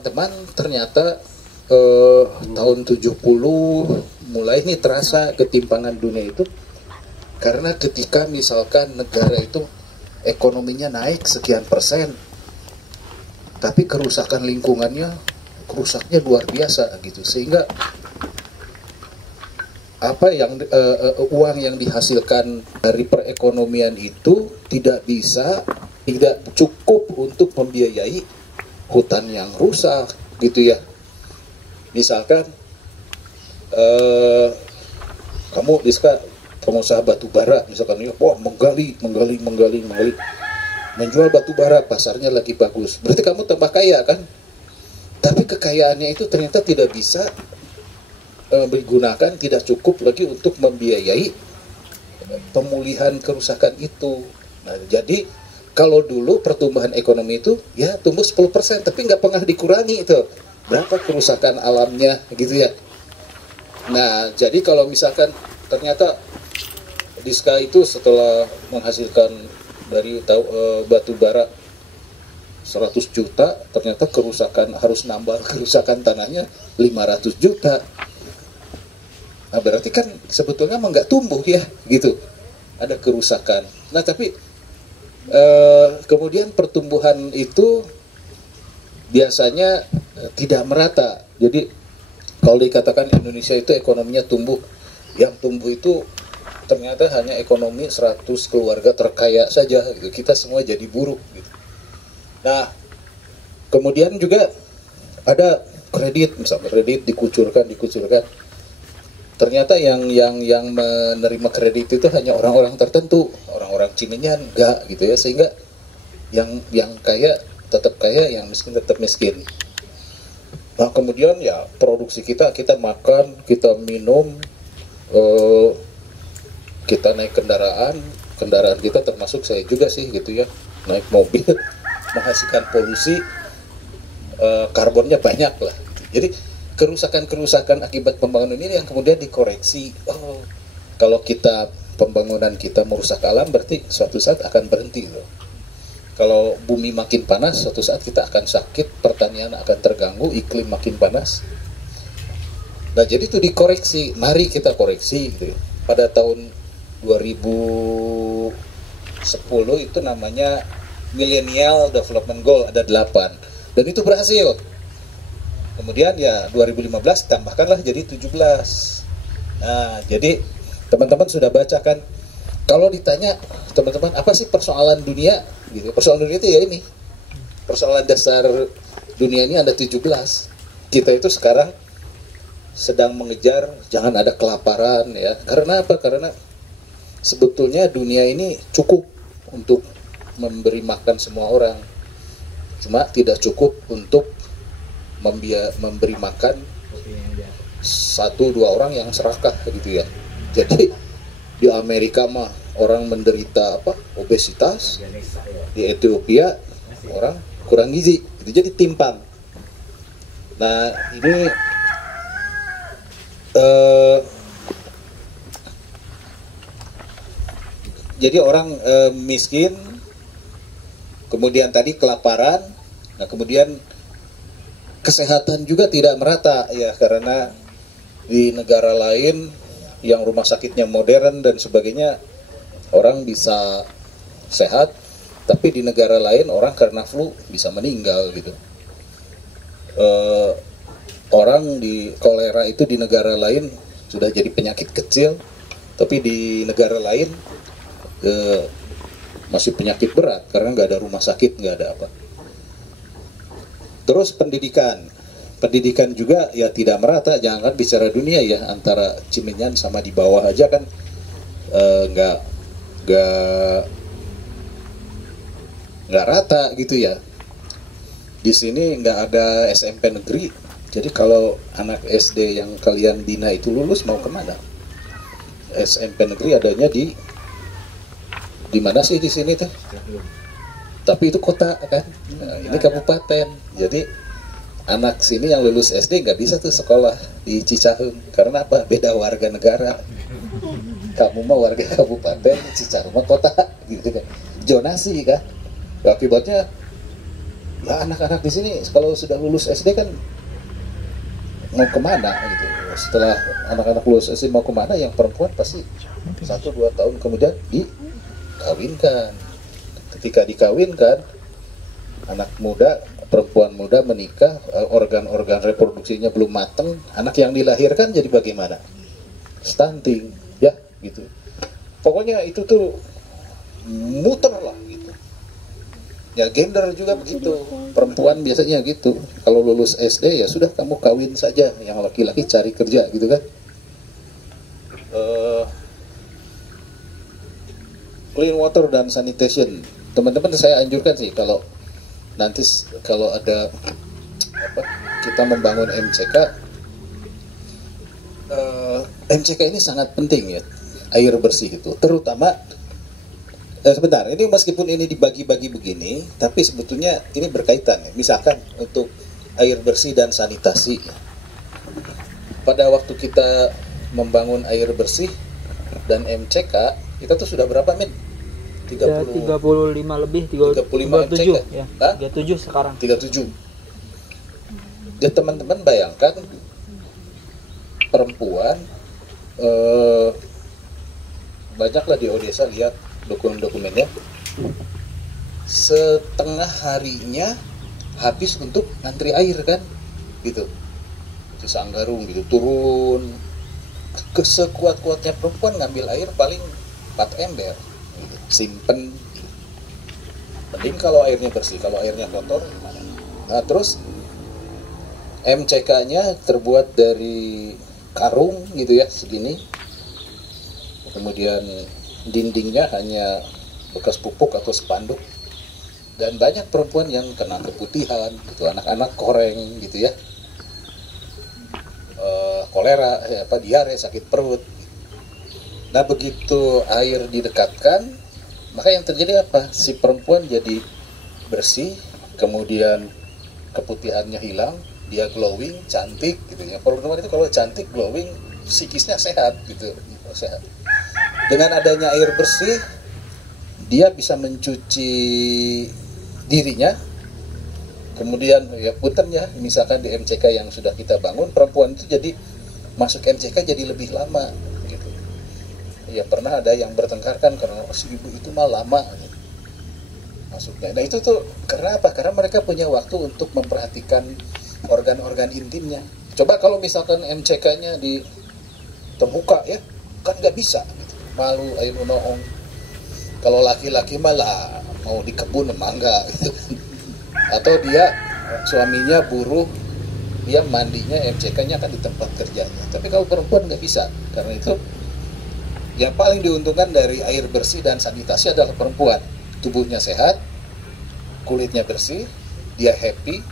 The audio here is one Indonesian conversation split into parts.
teman-teman ternyata tahun 70 mulai ini terasa ketimpangan dunia itu, karena ketika misalkan negara itu ekonominya naik sekian persen, tapi kerusakan lingkungannya rusaknya luar biasa gitu, sehingga apa yang uang yang dihasilkan dari perekonomian itu tidak cukup untuk membiayai hutan yang rusak gitu ya. Misalkan kamu Diska pengusaha batu bara misalkan, wah menggali menjual batu bara, pasarnya lagi bagus, berarti kamu tambah kaya kan, tapi kekayaannya itu ternyata tidak bisa digunakan, tidak cukup lagi untuk membiayai pemulihan kerusakan itu. Nah, jadi kalau dulu pertumbuhan ekonomi itu ya tumbuh 10%, tapi nggak pernah dikurangi itu berapa kerusakan alamnya gitu ya. Nah, jadi kalau misalkan ternyata Diska itu setelah menghasilkan dari batu bara 100 juta, ternyata kerusakan harus nambah kerusakan tanahnya 500 juta. Nah, berarti kan sebetulnya emang nggak tumbuh ya gitu, ada kerusakan. Nah, tapi kemudian pertumbuhan itu biasanya tidak merata. Jadi kalau dikatakan Indonesia itu ekonominya tumbuh, yang tumbuh itu ternyata hanya ekonomi 100 keluarga terkaya saja gitu. Kita semua jadi buruk gitu. Nah, kemudian juga ada kredit, misalnya kredit dikucurkan. Ternyata yang menerima kredit itu hanya orang-orang tertentu, orang-orang Ciminyan enggak gitu ya, sehingga yang kaya tetap kaya, yang miskin tetap miskin. Nah, kemudian ya produksi kita makan, kita minum, kita naik kendaraan kita termasuk saya juga sih gitu ya, naik mobil menghasilkan polusi, karbonnya banyak lah. Jadi kerusakan akibat pembangunan ini yang kemudian dikoreksi. Oh, kalau pembangunan kita merusak alam, berarti suatu saat akan berhenti loh. Kalau bumi makin panas, suatu saat kita akan sakit, pertanian akan terganggu, iklim makin panas. Nah, jadi itu dikoreksi. Mari kita koreksi gitu. Pada tahun 2010 itu namanya Millennial Development Goal, ada 8. Dan itu berhasil. Kemudian ya 2015 tambahkanlah jadi 17. Nah, jadi teman-teman sudah baca kan, kalau ditanya teman-teman apa sih persoalan dunia gitu. Persoalan dunia itu ya ini. Persoalan dasar dunia ini ada 17. Kita itu sekarang sedang mengejar jangan ada kelaparan ya. Karena apa? Karena sebetulnya dunia ini cukup untuk memberi makan semua orang. Cuma tidak cukup untuk memberi makan 1-2 orang yang serakah gitu ya. Jadi di Amerika mah orang menderita obesitas, di Ethiopia orang kurang gizi, itu jadi timpang. Nah, ini jadi orang miskin, kemudian tadi kelaparan, nah kemudian kesehatan juga tidak merata ya, karena di negara lain yang rumah sakitnya modern dan sebagainya orang bisa sehat, tapi di negara lain orang karena flu bisa meninggal gitu. Orang di kolera itu di negara lain sudah jadi penyakit kecil, tapi di negara lain masih penyakit berat karena nggak ada rumah sakit, nggak ada apa. Terus pendidikan juga ya tidak merata, jangan bicara dunia ya, antara Ciminyan sama di bawah aja kan nggak rata gitu ya. Di sini nggak ada SMP negeri, jadi kalau anak SD yang kalian bina itu lulus mau kemana? SMP negeri adanya di mana sih di sini teh? Tapi itu kota kan, nah, ini kabupaten. Jadi anak sini yang lulus SD nggak bisa tuh sekolah di Cicaheum. Karena apa? Beda warga negara. Kamu mah warga kabupaten, Cicaheum mah kota gitu kan. Zonasi kan. Akibatnya Nah, anak-anak di sini kalau sudah lulus SD kan mau kemana gitu. Setelah anak-anak lulus SD mau kemana, yang perempuan pasti 1-2 tahun kemudian dikawinkan. Ketika dikawinkan, anak muda, perempuan muda menikah, organ-organ reproduksinya belum matang, anak yang dilahirkan jadi bagaimana? Stunting, ya gitu. Pokoknya itu tuh muter lah gitu. Ya gender juga begitu, perempuan biasanya gitu. Kalau lulus SD ya sudah, kamu kawin saja, yang laki-laki cari kerja gitu kan. Clean water dan sanitation, teman-teman saya anjurkan sih kalau nanti kalau ada kita membangun MCK, MCK ini sangat penting ya, air bersih itu, terutama sebentar, ini meskipun ini dibagi-bagi begini, tapi sebetulnya ini berkaitan ya. Misalkan untuk air bersih dan sanitasi, pada waktu kita membangun air bersih dan MCK, kita tuh sudah berapa, Min? 35 lebih, 35 37 MCK ya. Hah? 37 sekarang. 37. Ya teman-teman bayangkan, perempuan banyaklah di Odessa, lihat dokumen-dokumennya, setengah harinya habis untuk ngantri air kan gitu di Sanggarung gitu, turun ke sekuat-kuatnya perempuan ngambil air paling 4 ember gitu. Simpen, mending kalau airnya bersih, kalau airnya kotor gimana. Nah terus MCK-nya terbuat dari karung gitu ya, segini, kemudian dindingnya hanya bekas pupuk atau spanduk, dan banyak perempuan yang kena keputihan gitu, anak-anak koreng gitu ya, kolera, diare, sakit perut. Nah begitu air didekatkan, maka yang terjadi apa? Si perempuan jadi bersih, kemudian keputihannya hilang, dia glowing, cantik gitu ya. Perempuan itu kalau cantik, glowing, psikisnya sehat gitu, sehat. Dengan adanya air bersih, dia bisa mencuci dirinya. Kemudian ya punten ya, misalkan di MCK yang sudah kita bangun, perempuan itu jadi masuk MCK jadi lebih lama gitu. Ya pernah ada yang bertengkar kan karena si ibu itu mah lama gitu masuknya. Nah itu tuh karena apa? Karena mereka punya waktu untuk memperhatikan organ-organ intimnya. Coba kalau misalkan MCK-nya di terbuka ya, kan nggak bisa gitu. Malu ayo noong. Kalau laki-laki malah mau di kebun mangga gitu. Atau dia suaminya buruh, dia mandinya MCK-nya kan di tempat kerjanya. Tapi kalau perempuan nggak bisa, karena itu yang paling diuntungkan dari air bersih dan sanitasi adalah perempuan. Tubuhnya sehat, kulitnya bersih, dia happy,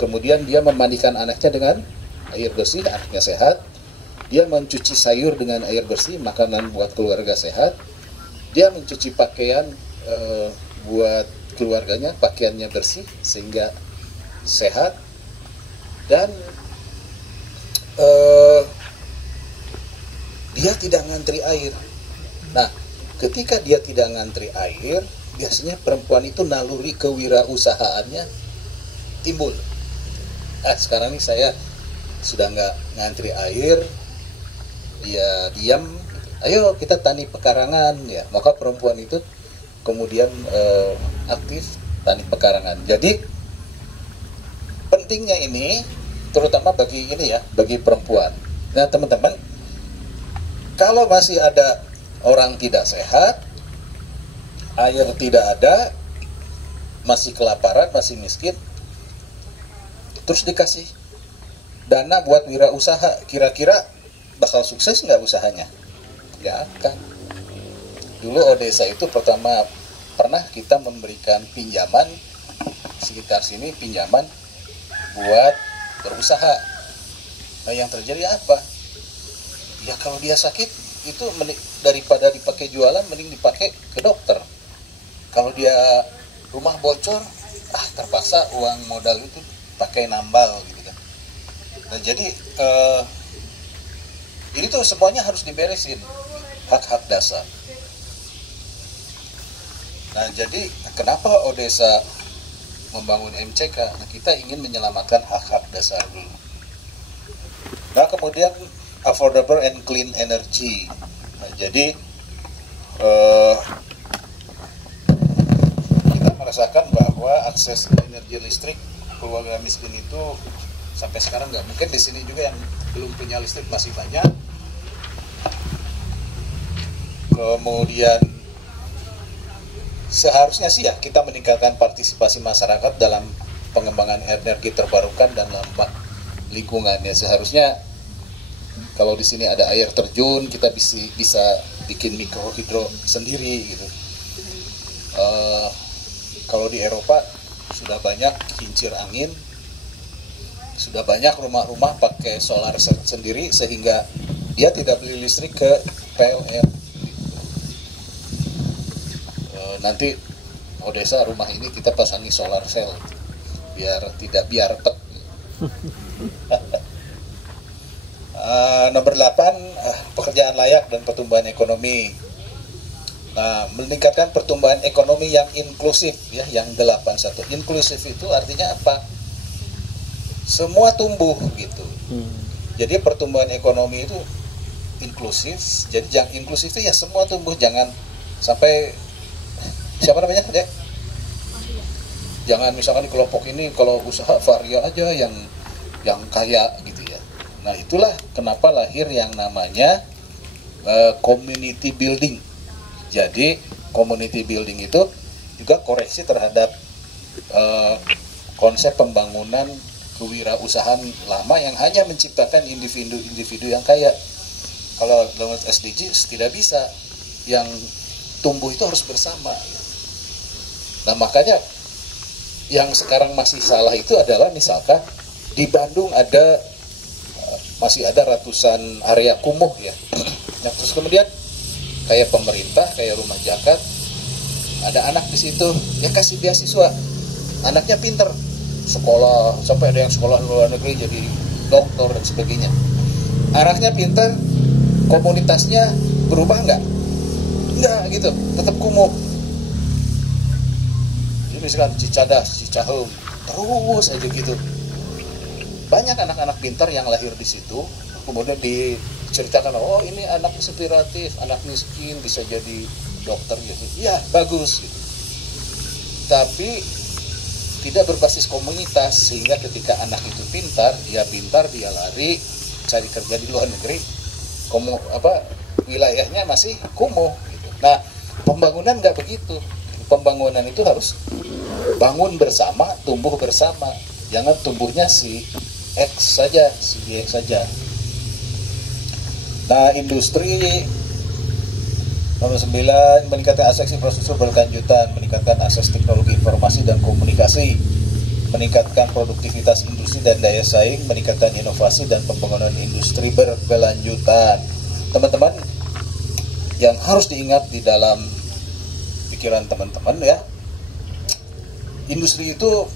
kemudian dia memandikan anaknya dengan air bersih, anaknya sehat, dia mencuci sayur dengan air bersih, makanan buat keluarga sehat, dia mencuci pakaian buat keluarganya, pakaiannya bersih sehingga sehat, dan dia tidak ngantri air. Nah, ketika dia tidak ngantri air, biasanya perempuan itu naluri kewirausahaannya timbul. Sekarang ini saya sudah nggak ngantri air, dia diam, ayo kita tani pekarangan ya, maka perempuan itu kemudian aktif tani pekarangan. Jadi pentingnya ini terutama bagi ini ya, bagi perempuan. Nah teman-teman, kalau masih ada orang tidak sehat, air tidak ada, masih kelaparan, masih miskin, terus dikasih dana buat wirausaha, kira-kira bakal sukses nggak usahanya? Nggak akan. Dulu Odessa itu pertama pernah kita memberikan pinjaman, sekitar sini pinjaman buat berusaha. Nah yang terjadi apa? Ya kalau dia sakit itu daripada dipakai jualan, mending dipakai ke dokter. Kalau dia rumah bocor, terpaksa uang modal itu pakai nambal gitu kan. Nah jadi ini tuh semuanya harus diberesin, hak-hak dasar. Nah jadi kenapa Odessa membangun MCK. Nah, kita ingin menyelamatkan hak-hak dasar dulu. Nah, kemudian affordable and clean energy. Nah, jadi kita merasakan bahwa akses energi listrik keluarga miskin itu sampai sekarang nggak, mungkin di sini juga yang belum punya listrik masih banyak. Kemudian seharusnya sih ya kita meningkatkan partisipasi masyarakat dalam pengembangan energi terbarukan dan dampak lingkungannya. Seharusnya kalau di sini ada air terjun, kita bisa bikin mikrohidro sendiri gitu. Kalau di Eropa sudah banyak kincir angin, sudah banyak rumah-rumah pakai solar sendiri sehingga dia tidak beli listrik ke PLN. Nanti Odessa rumah ini kita pasangi solar cell biar tidak biar pet. Nomor 8, pekerjaan layak dan pertumbuhan ekonomi. Nah, meningkatkan pertumbuhan ekonomi yang inklusif ya, yang 81. Inklusif itu artinya apa? Semua tumbuh gitu. Jadi pertumbuhan ekonomi itu inklusif. Jadi yang inklusif itu ya semua tumbuh, jangan sampai siapa namanya Dek? Jangan misalkan di kelompok ini kalau usaha varia aja yang kaya gitu ya. Nah, itulah kenapa lahir yang namanya community building. Jadi community building itu juga koreksi terhadap konsep pembangunan kewirausahaan lama yang hanya menciptakan individu yang kaya. Kalau dalam SDGs tidak bisa, yang tumbuh itu harus bersama. Nah, makanya yang sekarang masih salah itu adalah misalkan di Bandung masih ada ratusan area kumuh ya. Nah, terus kemudian kayak pemerintah, kayak rumah zakat, ada anak di situ, ya kasih beasiswa, anaknya pinter, sekolah, sampai ada yang sekolah luar negeri jadi doktor dan sebagainya. Anaknya pinter, komunitasnya berubah nggak? Nggak gitu, tetap kumuh. Jadi misalkan Cicadas, Cicaheum, terus aja gitu. Banyak anak-anak pintar yang lahir di situ, kemudian diceritakan, oh ini anak inspiratif, anak miskin bisa jadi dokter gitu. Ya bagus gitu. Tapi tidak berbasis komunitas, sehingga ketika anak itu pintar, dia lari cari kerja di luar negeri, wilayahnya masih kumuh gitu. Nah, pembangunan nggak begitu. Pembangunan itu harus bangun bersama, tumbuh bersama. Jangan tumbuhnya si X saja, si Y saja. Nah, industri nomor 9, meningkatkan akses infrastruktur berkelanjutan, meningkatkan akses teknologi informasi dan komunikasi, meningkatkan produktivitas industri dan daya saing, meningkatkan inovasi dan pembangunan industri berkelanjutan. Teman-teman, yang harus diingat di dalam pikiran teman-teman ya, industri itu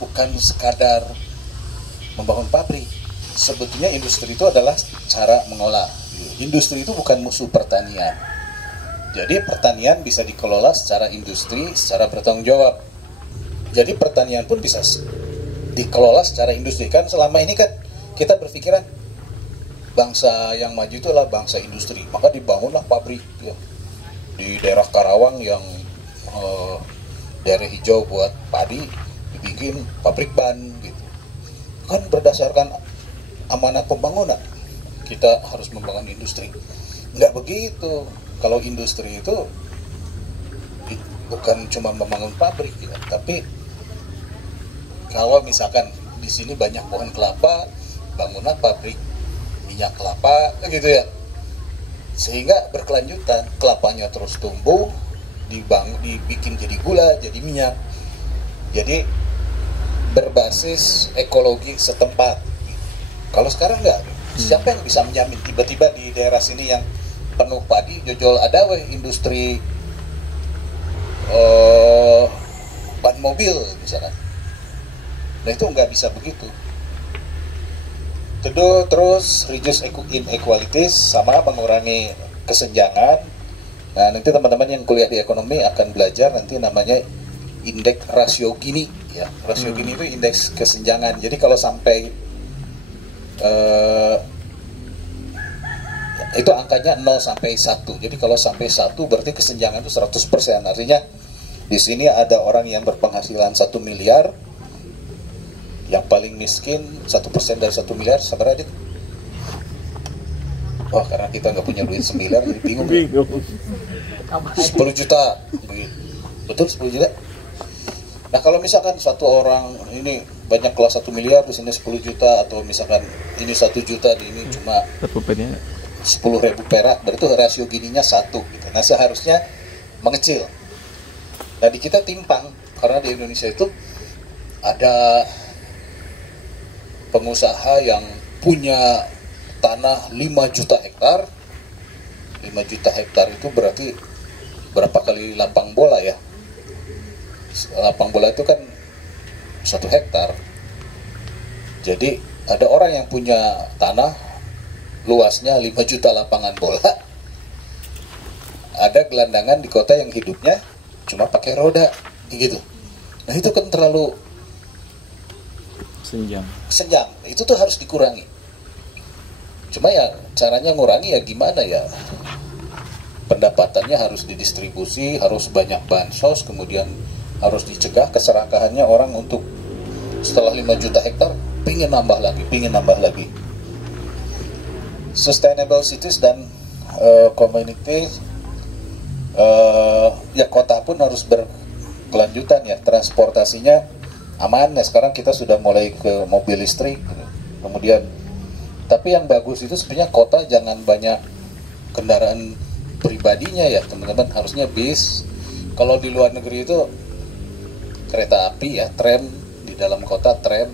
bukan sekadar membangun pabrik. Sebetulnya industri itu adalah cara mengolah. Industri itu bukan musuh pertanian. Jadi pertanian bisa dikelola secara industri, secara bertanggung jawab. Jadi pertanian pun bisa dikelola secara industri. Kan selama ini kan kita berpikiran bangsa yang maju itu adalah bangsa industri. Maka dibangunlah pabrik ya. Di daerah Karawang yang daerah hijau buat padi, dibikin pabrik ban gitu. Kan berdasarkan amanat pembangunan, kita harus membangun industri. Nggak begitu. Kalau industri itu bukan cuma membangun pabrik ya, tapi kalau misalkan di sini banyak pohon kelapa, bangunlah pabrik minyak kelapa gitu ya, sehingga berkelanjutan, kelapanya terus tumbuh, dibikin jadi gula, jadi minyak. Jadi berbasis ekologi setempat. Kalau sekarang enggak, siapa yang bisa menjamin tiba-tiba di daerah sini yang penuh padi, jojol ada industri ban mobil misalkan. Nah itu nggak bisa begitu. Terus reduce inequalities, sama mengurangi kesenjangan. Nah nanti teman-teman yang kuliah di ekonomi akan belajar nanti namanya indeks rasio Gini ya. Rasio Gini itu indeks kesenjangan. Jadi kalau sampai itu angkanya 0 sampai 1. Jadi kalau sampai 1 berarti kesenjangan itu 100%. Artinya di sini ada orang yang berpenghasilan 1 miliar, yang paling miskin 1% dari 1 miliar seberapa Dit? Wah, karena kita nggak punya duit 1 miliar jadi bingung. 10 juta. Betul 10 juta? Nah kalau misalkan satu orang ini banyak kelas 1 miliar, di sini 10 juta, atau misalkan ini 1 juta, di ini cuma 10.000 perak, berarti rasio Gininya 1 gitu. Nah seharusnya mengecil. Nah di kita timpang, karena di Indonesia itu ada pengusaha yang punya tanah 5 juta hektar. 5 juta hektar itu berarti berapa kali lapang bola ya? Lapang bola itu kan 1 hektar. Jadi ada orang yang punya tanah luasnya 5 juta lapangan bola. Ada gelandangan di kota yang hidupnya cuma pakai roda gitu. Nah itu kan terlalu senjang. Itu tuh harus dikurangi. Cuma ya caranya ngurangi ya gimana ya? Pendapatannya harus didistribusi, harus banyak bansos, kemudian harus dicegah keserakahannya orang untuk setelah 5 juta hektar pingin nambah lagi. Sustainable cities dan community, ya kota pun harus berkelanjutan ya, transportasinya aman. Ya sekarang kita sudah mulai ke mobil listrik gitu. Kemudian tapi yang bagus itu sebenarnya kota jangan banyak kendaraan pribadinya ya teman-teman, harusnya bis. Kalau di luar negeri itu kereta api ya, tram, di dalam kota tram.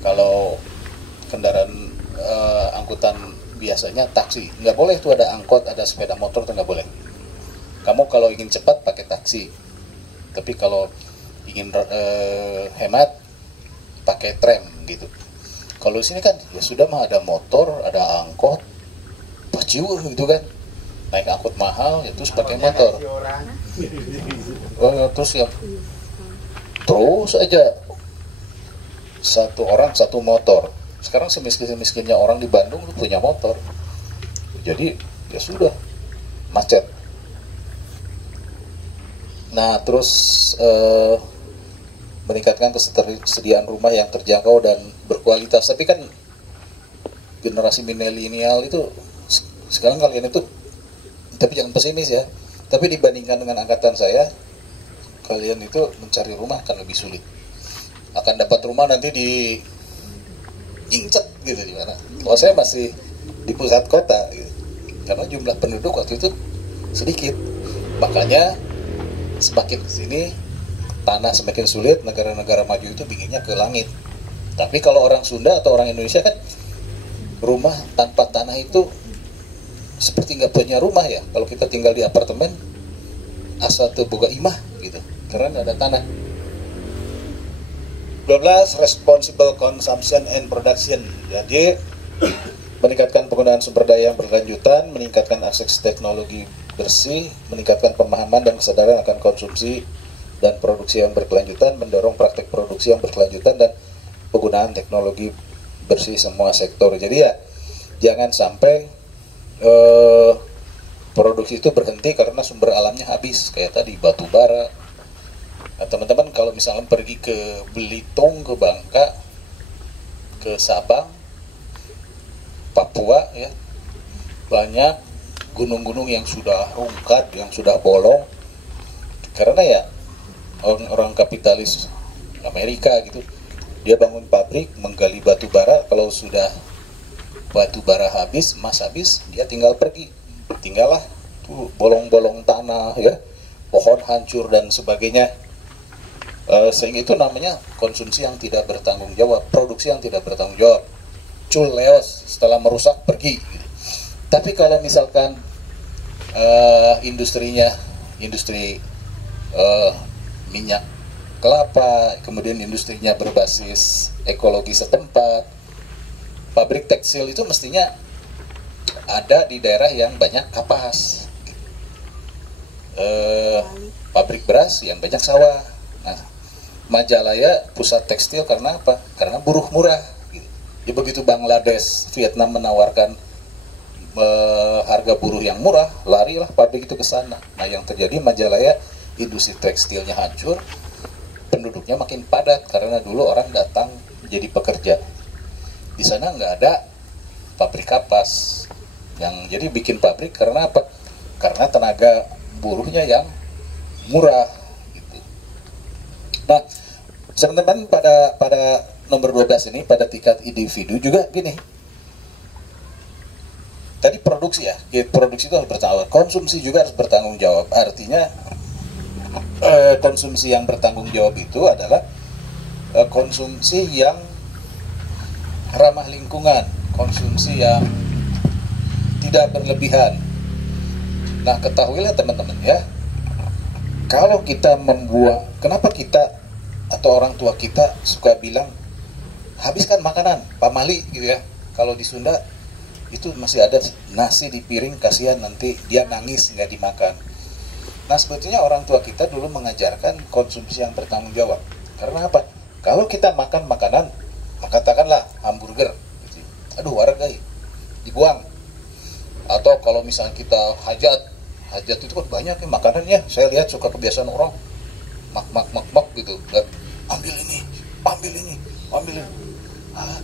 Kalau kendaraan angkutan biasanya taksi, nggak boleh tuh ada angkot, ada sepeda motor tuh nggak boleh. Kamu kalau ingin cepat pakai taksi, tapi kalau ingin hemat pakai tram gitu. Kalau di sini kan ya sudah mah ada motor, ada angkot, paciu gitu kan, naik angkot mahal ya terus pakai motor. Terus aja satu orang satu motor. Sekarang semiskin-miskinnya orang di Bandung punya motor. Jadi ya sudah macet. Nah terus meningkatkan ketersediaan rumah yang terjangkau dan berkualitas. Tapi kan generasi milenial itu sekarang kalian itu, tapi jangan pesimis ya, tapi dibandingkan dengan angkatan saya, kalian itu mencari rumah akan lebih sulit. Akan dapat rumah nanti di Incet gitu di mana. Kalau saya masih di pusat kota gitu. Karena jumlah penduduk waktu itu sedikit. Makanya semakin kesini tanah semakin sulit, negara-negara maju itu binginnya ke langit. Tapi kalau orang Sunda atau orang Indonesia kan rumah tanpa tanah itu seperti nggak punya rumah ya. Kalau kita tinggal di apartemen asal tuh boga imah gitu, karena nggak ada tanah. 12. Responsible consumption and production. Jadi meningkatkan penggunaan sumber daya yang berkelanjutan, meningkatkan akses teknologi bersih, meningkatkan pemahaman dan kesadaran akan konsumsi dan produksi yang berkelanjutan, mendorong praktek produksi yang berkelanjutan dan penggunaan teknologi bersih semua sektor. Jadi ya jangan sampai produksi itu berhenti karena sumber alamnya habis, kayak tadi batu bara. Nah teman-teman kalau misalnya pergi ke Belitung, ke Bangka, ke Sabang, Papua ya, banyak gunung-gunung yang sudah rungkat, yang sudah bolong, karena ya orang kapitalis Amerika gitu, dia bangun pabrik, menggali batu bara. Kalau sudah batu bara habis, emas habis, dia tinggal pergi, tinggallah tuh bolong-bolong tanah ya, pohon hancur dan sebagainya. Sehingga itu namanya konsumsi yang tidak bertanggung jawab, produksi yang tidak bertanggung jawab. Cul leos, setelah merusak pergi gitu. Tapi kalau misalkan industri minyak kelapa, kemudian industrinya berbasis ekologi setempat, pabrik tekstil itu mestinya ada di daerah yang banyak kapas, pabrik beras yang banyak sawah. Nah, Majalaya pusat tekstil karena apa? Karena buruh murah. Ya begitu Bangladesh, Vietnam menawarkan harga buruh yang murah, larilah pabrik itu ke sana. Nah, yang terjadi Majalaya industri tekstilnya hancur, penduduknya makin padat karena dulu orang datang jadi pekerja. Di sana nggak ada pabrik kapas, yang jadi bikin pabrik karena apa? Karena tenaga buruhnya yang murah. Gitu. Nah, teman-teman pada nomor 12 ini pada tingkat individu juga gini. Tadi produksi ya, produksi itu harus bertanggung jawab, konsumsi juga harus bertanggung jawab. Artinya konsumsi yang bertanggung jawab itu adalah konsumsi yang ramah lingkungan, konsumsi yang tidak berlebihan. Nah, ketahuilah teman-teman ya, kalau kita membuang, kenapa kita atau orang tua kita suka bilang habiskan makanan, pamali gitu ya. Kalau di Sunda itu masih ada nasi di piring, kasihan nanti dia nangis nggak dimakan. Nah, sebetulnya orang tua kita dulu mengajarkan konsumsi yang bertanggung jawab. Karena apa? Kalau kita makan makanan, katakanlah hamburger, gitu. Aduh, warga dibuang. Atau kalau misalnya kita hajat itu kan banyak ya makanannya. Saya lihat suka kebiasaan orang mak gitu. Dan, ambil ini.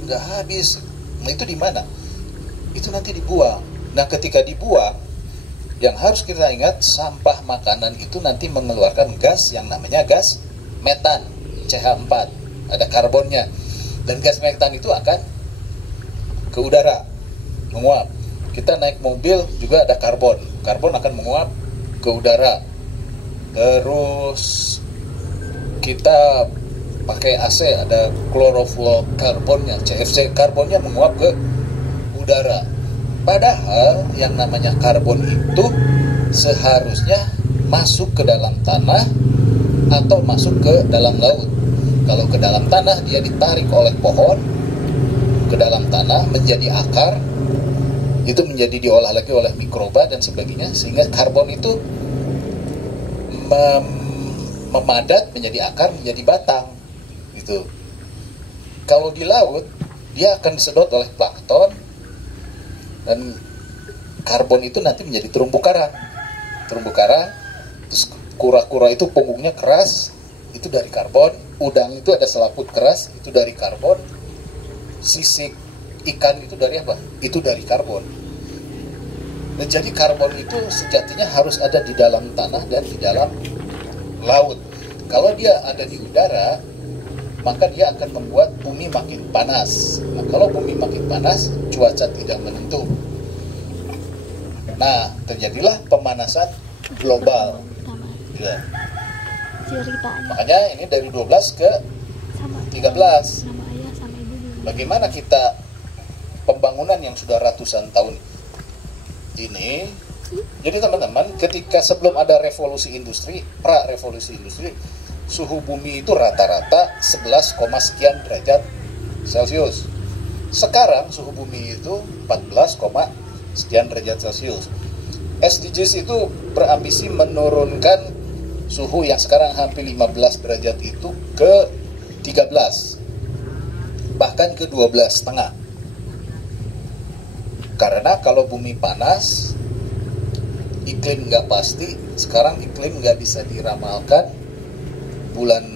Nggak habis. Nah, itu di mana? Itu nanti dibuang. Nah, ketika dibuang, yang harus kita ingat, sampah makanan itu nanti mengeluarkan gas yang namanya gas metan, CH4, ada karbonnya. Dan gas metan itu akan ke udara, menguap. Kita naik mobil juga ada karbon akan menguap ke udara. Terus kita pakai AC, ada klorofluorkarbonnya, CFC, karbonnya menguap ke udara. Padahal yang namanya karbon itu seharusnya masuk ke dalam tanah atau masuk ke dalam laut. Kalau ke dalam tanah, dia ditarik oleh pohon ke dalam tanah menjadi akar, itu menjadi diolah lagi oleh mikroba dan sebagainya, sehingga karbon itu memadat menjadi akar, menjadi batang gitu. Kalau di laut, dia akan disedot oleh plankton, dan karbon itu nanti menjadi terumbu karang. Terus kura-kura itu punggungnya keras, itu dari karbon. Udang itu ada selaput keras, itu dari karbon. Sisik ikan itu dari apa? Itu dari karbon. Nah, jadi karbon itu sejatinya harus ada di dalam tanah dan di dalam laut. Kalau dia ada di udara, maka dia akan membuat bumi makin panas. Nah, kalau bumi makin panas, cuaca tidak menentu. Nah, terjadilah pemanasan global. Ya. Makanya ini dari 12 ke 13. Bagaimana kita pembangunan yang sudah ratusan tahun ini? Jadi teman-teman, ketika sebelum ada revolusi industri, pra-revolusi industri, suhu bumi itu rata-rata 11, sekian derajat Celcius. Sekarang suhu bumi itu 14, sekian derajat Celcius. SDGs itu berambisi menurunkan suhu yang sekarang hampir 15 derajat itu ke 13, bahkan ke 12,5. Karena kalau bumi panas, iklim nggak pasti. Sekarang iklim nggak bisa diramalkan. Bulan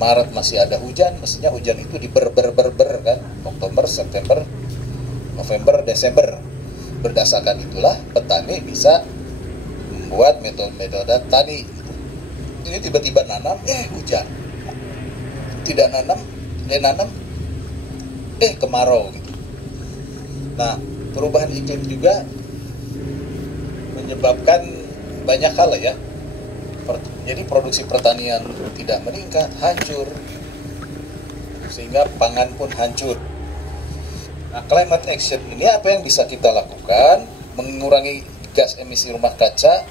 Maret masih ada hujan, mestinya hujan itu ber kan, Oktober, September, November, Desember. Berdasarkan itulah petani bisa membuat metode tani. Ini tiba-tiba nanam, hujan. Tidak nanam, kemarau gitu. Nah, perubahan iklim juga menyebabkan banyak hal ya. Jadi produksi pertanian tidak meningkat, hancur, sehingga pangan pun hancur. Nah, climate action ini apa yang bisa kita lakukan? Mengurangi gas emisi rumah kaca,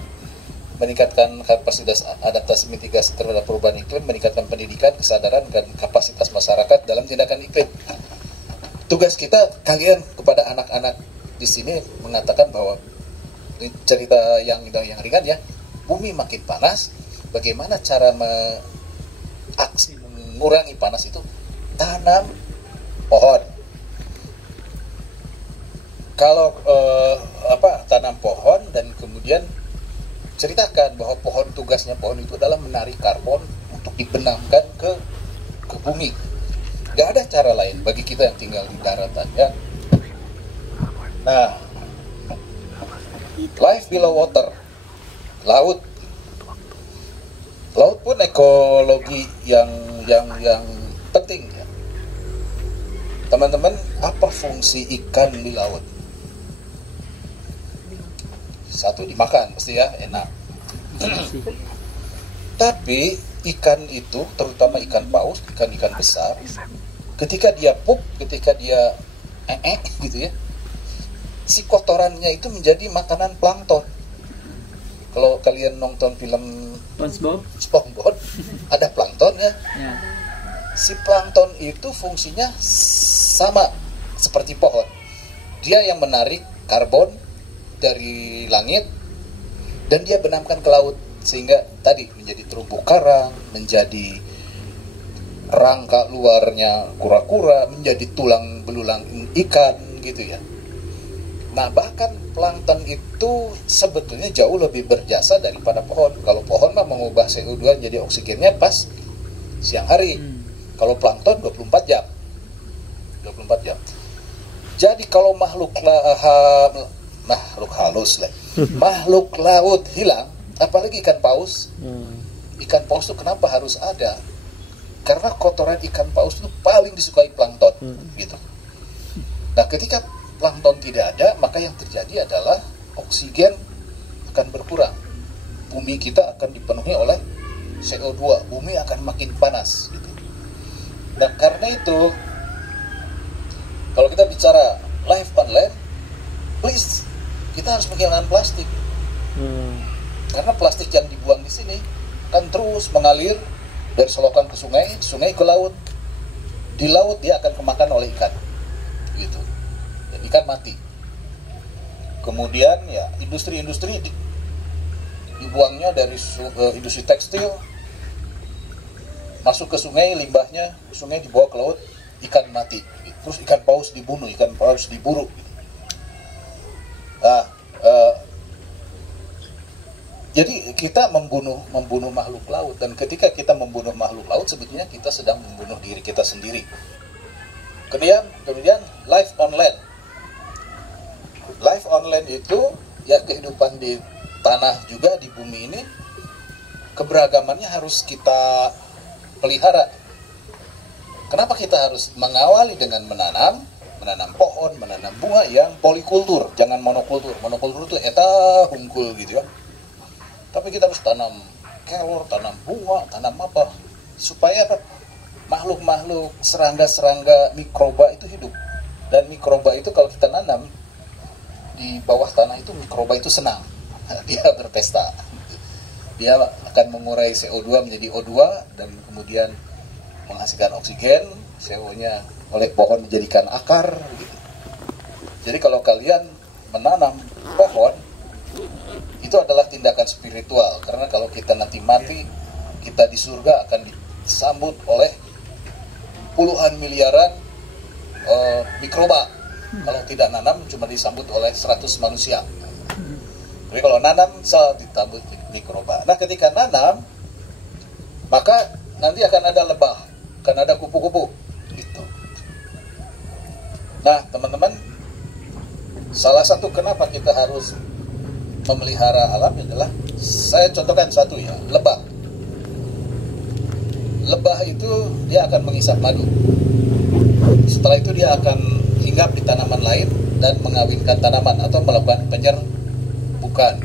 meningkatkan kapasitas adaptasi mitigasi terhadap perubahan iklim, meningkatkan pendidikan, kesadaran, dan kapasitas masyarakat dalam tindakan iklim. Tugas kita, kalian kepada anak-anak di sini mengatakan bahwa ini cerita yang ringan ya. Bumi makin panas, bagaimana cara aksi mengurangi panas itu? Tanam pohon. Kalau tanam pohon dan kemudian ceritakan bahwa tugasnya pohon itu adalah menarik karbon untuk dibenamkan ke bumi. Gak ada cara lain bagi kita yang tinggal di daratan, ya. Nah, life below water, laut pun ekologi yang penting, ya. Teman-teman, apa fungsi ikan di laut? Satu, dimakan pasti, ya, enak. Tapi ikan itu, terutama ikan paus, ikan-ikan besar, ketika dia pup, ketika dia gitu, ya, si kotorannya itu menjadi makanan plankton. Kalau kalian nonton film SpongeBob, ada plankton, ya. Si plankton itu fungsinya sama seperti pohon. Dia yang menarik karbon dari langit dan dia benamkan ke laut, sehingga tadi menjadi terumbu karang, menjadi rangka luarnya kura-kura, menjadi tulang belulang ikan, gitu, ya. Nah, bahkan plankton itu sebetulnya jauh lebih berjasa daripada pohon. Kalau pohon mah mengubah CO2 jadi oksigennya pas siang hari. Kalau plankton 24 jam. 24 jam. Jadi kalau makhluk halus lah. Makhluk laut hilang, apalagi ikan paus. Ikan paus itu kenapa harus ada? Karena kotoran ikan paus itu paling disukai plankton, gitu. Nah, ketika plankton tidak ada, maka yang terjadi adalah oksigen akan berkurang. Bumi kita akan dipenuhi oleh CO2. Bumi akan makin panas, gitu. Nah, karena itu, kalau kita bicara life on land, please, kita harus menghilangkan plastik. Karena plastik yang dibuang di sini akan terus mengalir dari selokan ke sungai, sungai ke laut. Di laut dia akan kemakan oleh ikan, gitu. Dan ikan mati. Kemudian, ya, industri-industri dibuangnya dari industri tekstil masuk ke sungai, limbahnya sungai dibawa ke laut, ikan mati, gitu. Terus ikan paus dibunuh, ikan paus diburu, gitu. Nah, jadi kita membunuh makhluk laut, dan ketika kita membunuh makhluk laut, sebetulnya kita sedang membunuh diri kita sendiri. Kemudian life on land. Life on land itu, ya, kehidupan di tanah juga, di bumi ini, keberagamannya harus kita pelihara. Kenapa kita harus mengawali dengan menanam pohon, menanam bunga yang polikultur, jangan monokultur. Monokultur itu hungkul, gitu, ya. Tapi kita harus tanam kelor, tanam bunga, tanam apa, supaya makhluk-makhluk, serangga-serangga, mikroba itu hidup. Dan mikroba itu kalau kita nanam di bawah tanah itu, mikroba itu senang, dia berpesta. Dia akan mengurai CO2 menjadi O2 dan kemudian menghasilkan oksigen. CO-nya oleh pohon dijadikan akar, gitu. Jadi kalau kalian menanam pohon, itu adalah tindakan spiritual. Karena kalau kita nanti mati, kita di surga akan disambut oleh puluhan miliaran mikroba. Kalau tidak nanam, cuma disambut oleh 100 manusia. Jadi kalau nanam, disambut mikroba. Nah, ketika nanam, maka nanti akan ada lebah, akan ada kupu-kupu, gitu. Nah, teman-teman, salah satu kenapa kita harus memelihara alam adalah, saya contohkan satu, ya, lebah. Lebah itu dia akan menghisap madu. Setelah itu dia akan hinggap di tanaman lain dan mengawinkan tanaman atau melakukan penyerbukan.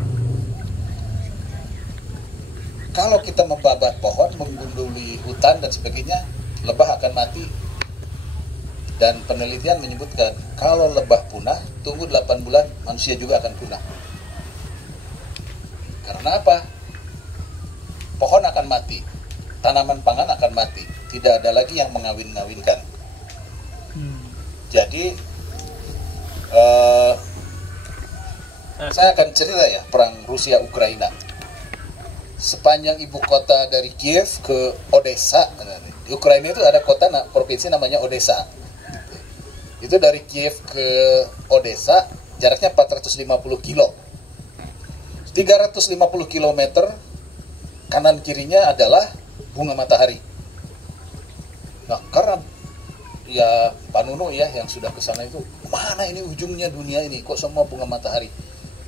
Kalau kita membabat pohon, menggunduli hutan dan sebagainya, lebah akan mati. Dan penelitian menyebutkan, kalau lebah punah, tunggu 8 bulan, manusia juga akan punah. Karena apa? Pohon akan mati, tanaman pangan akan mati, tidak ada lagi yang mengawin-ngawinkan. Jadi, saya akan cerita, ya, perang Rusia-Ukraina. sepanjang ibu kota dari Kiev ke Odessa. Di Ukraina itu ada kota, provinsi namanya Odessa. Itu dari Kiev ke Odessa jaraknya 450 kilo. 350 kilometer kanan kirinya adalah bunga matahari. Nah, karena ya Pak Nuno ya yang sudah ke sana itu, mana ini ujungnya dunia ini, kok semua bunga matahari.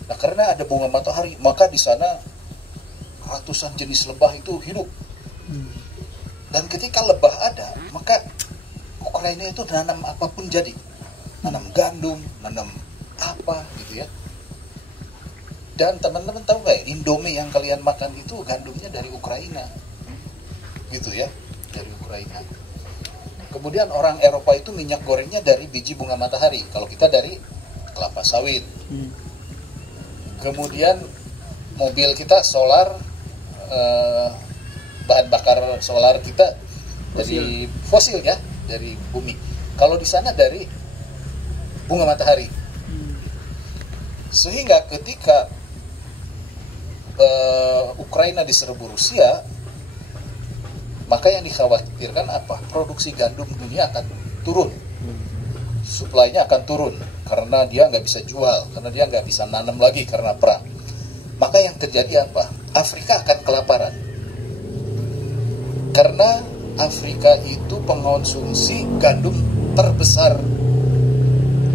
Nah, karena ada bunga matahari, maka di sana ratusan jenis lebah itu hidup. Dan ketika lebah ada, maka Ukraina itu nanam apapun jadi. Nanam gandum, nanam apa gitu ya. Dan teman-teman tahu nggak ya, Indomie yang kalian makan itu gandumnya dari Ukraina. Gitu ya, dari Ukraina. Kemudian orang Eropa itu minyak gorengnya dari biji bunga matahari. Kalau kita dari kelapa sawit. Kemudian mobil kita solar, bahan bakar solar kita dari fosil ya, dari bumi. Kalau di sana dari bunga matahari. Sehingga ketika Ukraina diserbu Rusia, maka yang dikhawatirkan apa? Produksi gandum dunia akan turun, suplainya akan turun karena dia nggak bisa jual, karena dia nggak bisa nanam lagi karena perang. Maka yang terjadi apa? Afrika akan kelaparan. Karena Afrika itu pengonsumsi gandum terbesar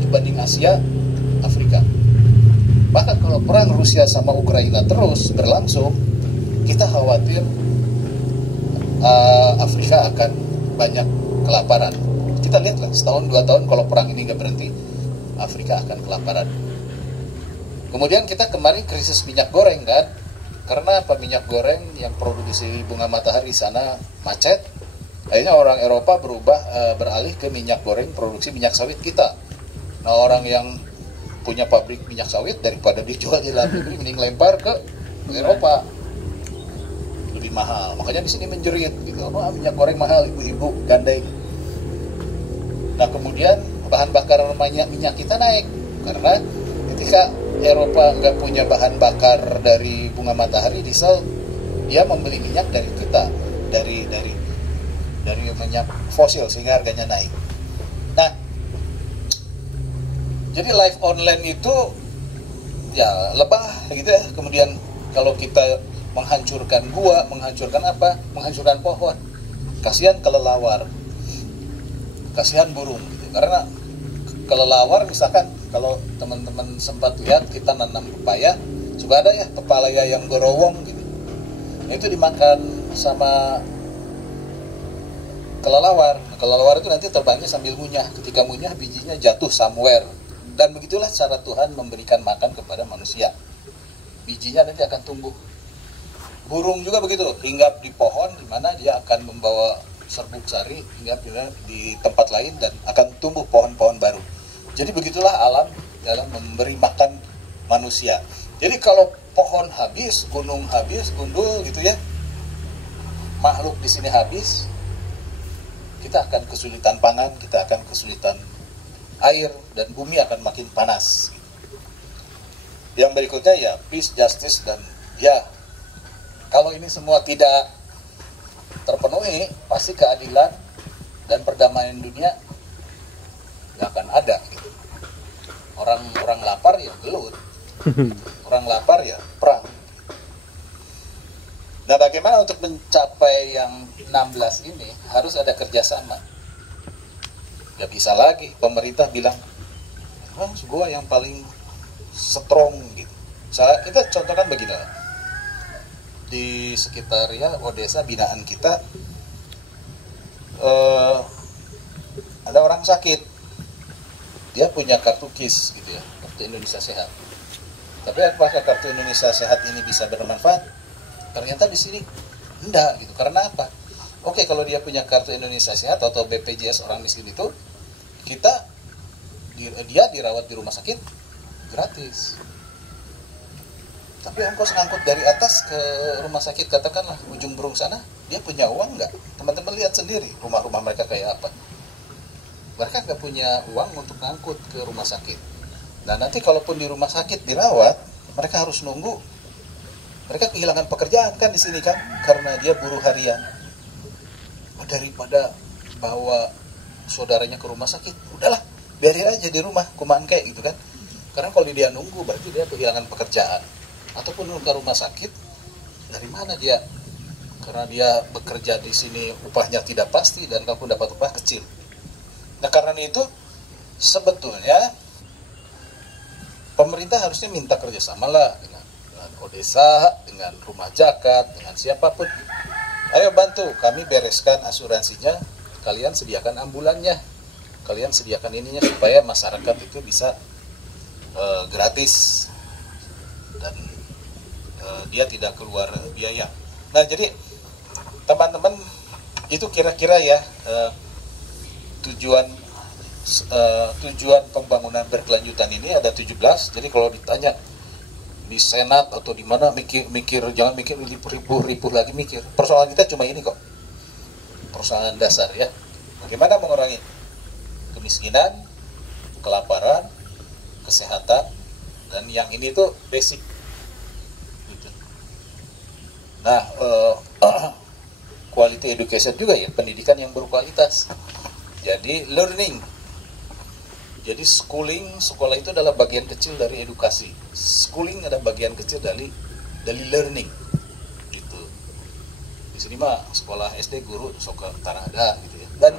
dibanding Asia, Afrika. Maka kalau perang Rusia sama Ukraina terus berlangsung, kita khawatir Afrika akan banyak kelaparan. Kita lihatlah setahun 2 tahun kalau perang ini nggak berhenti, Afrika akan kelaparan. Kemudian kita kemarin krisis minyak goreng kan, karena apa? Minyak goreng yang produksi bunga matahari sana macet. Akhirnya orang Eropa beralih ke minyak goreng produksi minyak sawit kita. Nah, orang yang punya pabrik minyak sawit daripada dijual di dalam negeri, mending lempar ke Eropa, lebih mahal. Makanya di sini menjerit gitu. Oh, minyak goreng mahal, ibu-ibu gandeng. Nah, kemudian bahan bakar minyak kita naik karena ketika Eropa nggak punya bahan bakar dari bunga matahari, diesel, dia membeli minyak dari kita, dari minyak fosil, sehingga harganya naik. Nah, jadi live online itu ya lebah gitu ya. Kemudian kalau kita menghancurkan gua, menghancurkan apa? Menghancurkan pohon. Kasihan kelelawar, kasihan burung gitu. Karena kelelawar misalkan kalau teman-teman sempat lihat kita nanam pepaya, suka ada ya pepaya yang gorowong gitu. Nah, itu dimakan sama kelelawar. Nah, kelelawar itu nanti terbangnya sambil ngunyah. Ketika ngunyah bijinya jatuh somewhere. Dan begitulah cara Tuhan memberikan makan kepada manusia. Bijinya nanti akan tumbuh. Burung juga begitu, hinggap di pohon di mana dia akan membawa serbuk sari, hinggap di tempat lain dan akan tumbuh pohon-pohon baru. Jadi begitulah alam dalam memberi makan manusia. Jadi kalau pohon habis, gunung habis, gundul gitu ya, makhluk di sini habis, kita akan kesulitan pangan, kita akan kesulitan air, dan bumi akan makin panas. Yang berikutnya ya peace, justice, dan ya kalau ini semua tidak terpenuhi, pasti keadilan dan perdamaian dunia nggak akan ada gitu. Orang lapar ya gelut, orang lapar ya perang. Nah, bagaimana untuk mencapai yang 16 ini? Harus ada kerjasama. Gak bisa lagi pemerintah bilang, gua yang paling strong gitu. Kita contohkan begini lah. Di sekitar ya Odessa binaan kita, ada orang sakit, dia punya kartu KIS gitu ya, kartu Indonesia Sehat. Tapi apakah kartu Indonesia Sehat ini bisa bermanfaat? Ternyata di sini enggak gitu. Karena apa? Oke, kalau dia punya kartu Indonesia Sehat atau BPJS orang miskin itu, dia dirawat di rumah sakit gratis. Tapi ongkos ngangkut dari atas ke rumah sakit, katakanlah ujung Berung sana, dia punya uang nggak? Teman-teman lihat sendiri rumah-rumah mereka kayak apa. Mereka nggak punya uang untuk ngangkut ke rumah sakit. Dan nanti kalaupun di rumah sakit dirawat, mereka harus nunggu Mereka kehilangan pekerjaan kan di sini kan, karena dia buruh harian. Daripada bawa saudaranya ke rumah sakit, udahlah biarin aja di rumah kumangke gitu kan. Karena kalau dia nunggu berarti dia kehilangan pekerjaan. Ataupun ke rumah sakit, dari mana dia? Karena dia bekerja di sini upahnya tidak pasti dan kalaupun dapat upah kecil. Nah karena itu sebetulnya pemerintah harusnya minta kerjasama lah dengan Odesa, dengan rumah zakat, dengan siapapun. Ayo bantu kami bereskan asuransinya, kalian sediakan ambulannya, kalian sediakan ininya supaya masyarakat itu bisa gratis dan dia tidak keluar biaya. Nah jadi teman-teman itu kira-kira ya tujuan pembangunan berkelanjutan ini ada 17. Jadi kalau ditanya di Senat atau di mana mikir jangan mikir ribu lagi mikir. Persoalan kita cuma ini kok. Persoalan dasar ya. Bagaimana mengurangi kemiskinan, kelaparan, kesehatan, dan yang ini tuh basic. Gitu. Nah, quality education juga ya, pendidikan yang berkualitas. Jadi learning. Jadi sekolah itu adalah bagian kecil dari edukasi. Schooling adalah bagian kecil dari learning. Gitu. Di sini mah sekolah SD guru sok tarada gitu ya. Dan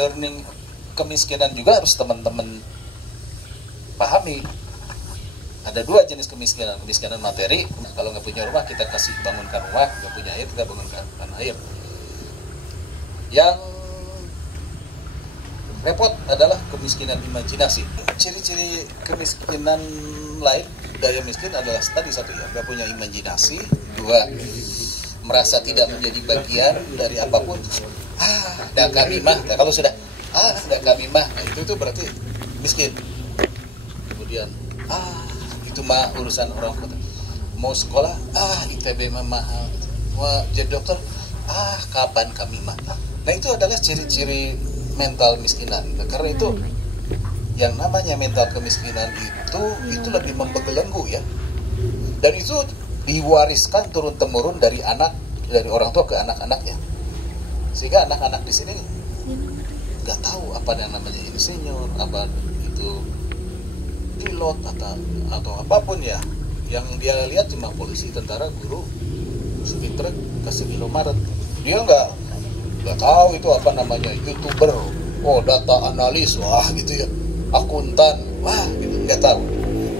learning kemiskinan juga harus teman-teman pahami. Ada dua jenis kemiskinan. Kemiskinan materi, kalau nggak punya rumah kita kasih bangunkan rumah, nggak punya air kita bangunkan air. Yang repot adalah kemiskinan imajinasi. Ciri-ciri kemiskinan lain, daya miskin adalah tadi satu ya, nggak punya imajinasi. Dua, merasa tidak menjadi bagian dari apapun. Dan kami mah, nah, kalau sudah dan kami mah, nah, itu berarti miskin. Kemudian itu mah urusan orang kota. Mau sekolah, ITB mah mahal. Mau jadi dokter, kapan kami mah. Nah itu adalah ciri-ciri mental kemiskinan. Nah, karena itu yang namanya mental kemiskinan itu lebih membelenggu ya. Dan itu diwariskan turun temurun dari orang tua ke anak-anaknya. Sehingga anak-anak di sini nggak tahu apa yang namanya insinyur, apa itu pilot atau apapun ya. Yang dia lihat cuma polisi, tentara, guru, supir truk, kasih Indomaret. Dia nggak tahu itu apa namanya YouTuber, data analis, gitu ya, akuntan, gitu, nggak tahu.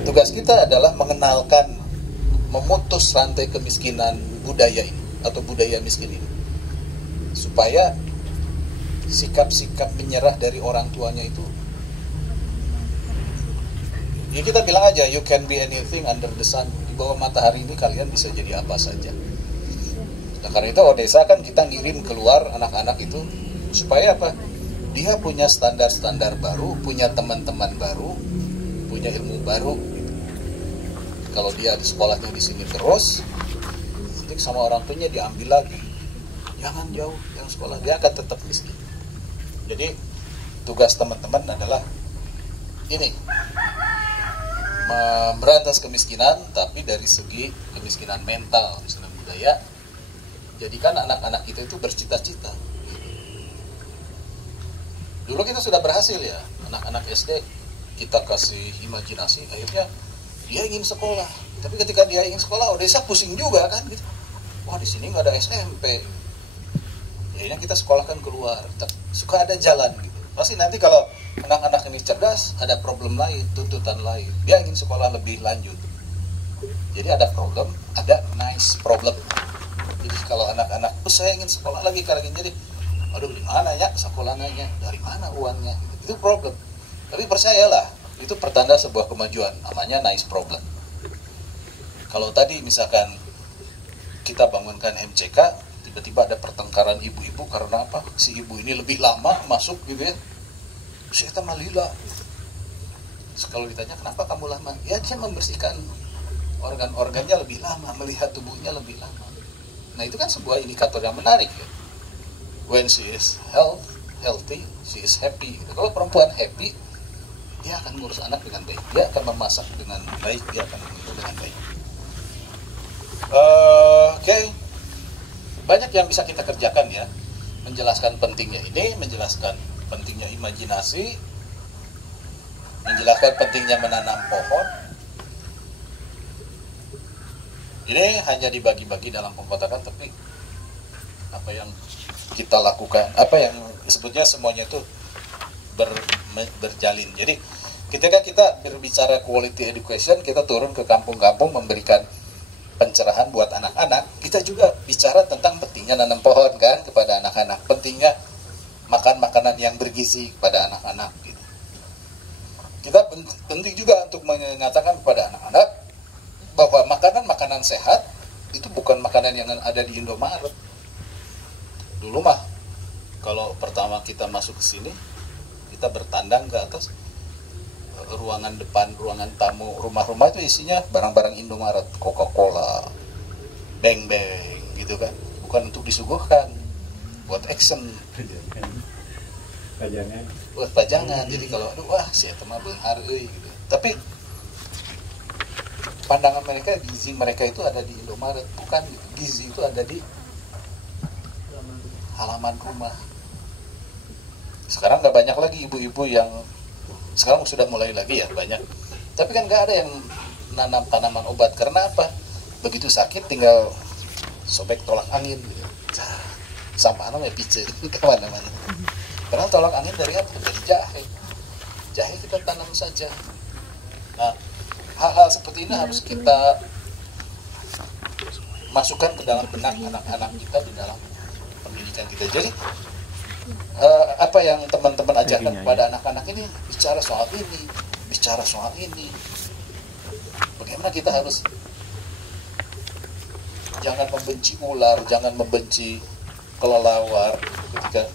Tugas kita adalah mengenalkan, memutus rantai kemiskinan budaya ini atau budaya miskin ini, supaya sikap-sikap menyerah dari orang tuanya itu, ya kita bilang aja, you can be anything under the sun. Di bawah matahari ini kalian bisa jadi apa saja. Nah, karena itu Odesa kan kita ngirim keluar anak-anak itu supaya apa? Dia punya standar-standar baru, punya teman-teman baru, punya ilmu baru. Gitu. Kalau dia di sekolahnya di sini terus, nanti sama orang tuanya diambil lagi. Jangan jauh yang sekolah, dia akan tetap miskin. Jadi tugas teman-teman adalah ini, memberantas kemiskinan, tapi dari segi kemiskinan mental, kemiskinan budaya. Jadikan anak-anak kita itu bercita-cita. Dulu kita sudah berhasil ya, anak-anak SD kita kasih imajinasi, akhirnya dia ingin sekolah. Tapi ketika dia ingin sekolah, Odesa pusing juga kan gitu. Wah di sini nggak ada SMP. Akhirnya kita sekolahkan keluar. Suka ada jalan gitu. Pasti nanti kalau anak-anak ini cerdas, ada problem lain, tuntutan lain. Dia ingin sekolah lebih lanjut. Jadi ada problem, ada nice problem. Jadi kalau anak-anak, saya ingin sekolah lagi, jadi, di mana ya sekolahnya, dari mana uangnya, itu problem. Tapi percayalah, itu pertanda sebuah kemajuan, namanya nice problem. Kalau tadi misalkan kita bangunkan MCK, tiba-tiba ada pertengkaran ibu-ibu karena apa? Si ibu ini lebih lama masuk gitu ya. Saya mah lila. Kalau ditanya kenapa kamu lama? Ya dia membersihkan organ-organnya lebih lama, melihat tubuhnya lebih lama. Nah itu kan sebuah indikator yang menarik ya. When she is healthy, she is happy. Kalau perempuan happy, dia akan ngurus anak dengan baik, dia akan memasak dengan baik, dia akan minum dengan baik. Oke. Banyak yang bisa kita kerjakan ya, menjelaskan pentingnya ini, menjelaskan pentingnya imajinasi, menjelaskan pentingnya menanam pohon. Ini hanya dibagi-bagi dalam pengkotakan, tapi apa yang kita lakukan, apa yang sebutnya semuanya itu berjalin. Jadi ketika kita berbicara quality education, kita turun ke kampung-kampung memberikan pencerahan buat anak-anak, kita juga bicara tentang pentingnya nanam pohon kan kepada anak-anak, pentingnya makan makanan yang bergizi kepada anak-anak gitu. Kita penting juga untuk mengatakan kepada anak-anak bahwa makanan-makanan sehat itu bukan makanan yang ada di Indomaret. Dulu mah kalau pertama kita masuk ke sini, kita bertandang ke atas ruangan depan, ruangan tamu, rumah-rumah itu isinya barang-barang Indomaret, Coca-Cola, beng-beng gitu kan, bukan untuk disuguhkan, buat action, buat pajangan. Jadi kalau aduh wah si eta mah beunghar euy gitu. Tapi pandangan mereka, gizi mereka itu ada di Indomaret, bukan gitu. Gizi itu ada di halaman rumah. Sekarang nggak banyak lagi ibu-ibu yang, sekarang sudah mulai lagi ya banyak, tapi kan nggak ada yang nanam tanaman obat. Karena apa? Begitu sakit tinggal sobek tolak angin gitu. Sampah namanya pice kemana-mana. Karena tolak angin dari apa? Dari jahe. Jahe kita tanam saja. Nah, hal-hal seperti ini harus kita masukkan ke dalam benak anak-anak kita di dalam pendidikan kita. Jadi apa yang teman-teman ajarkan kepada anak-anak ini, bicara soal ini, bicara soal ini. Bagaimana kita harus jangan membenci ular, jangan membenci kelelawar. Ketika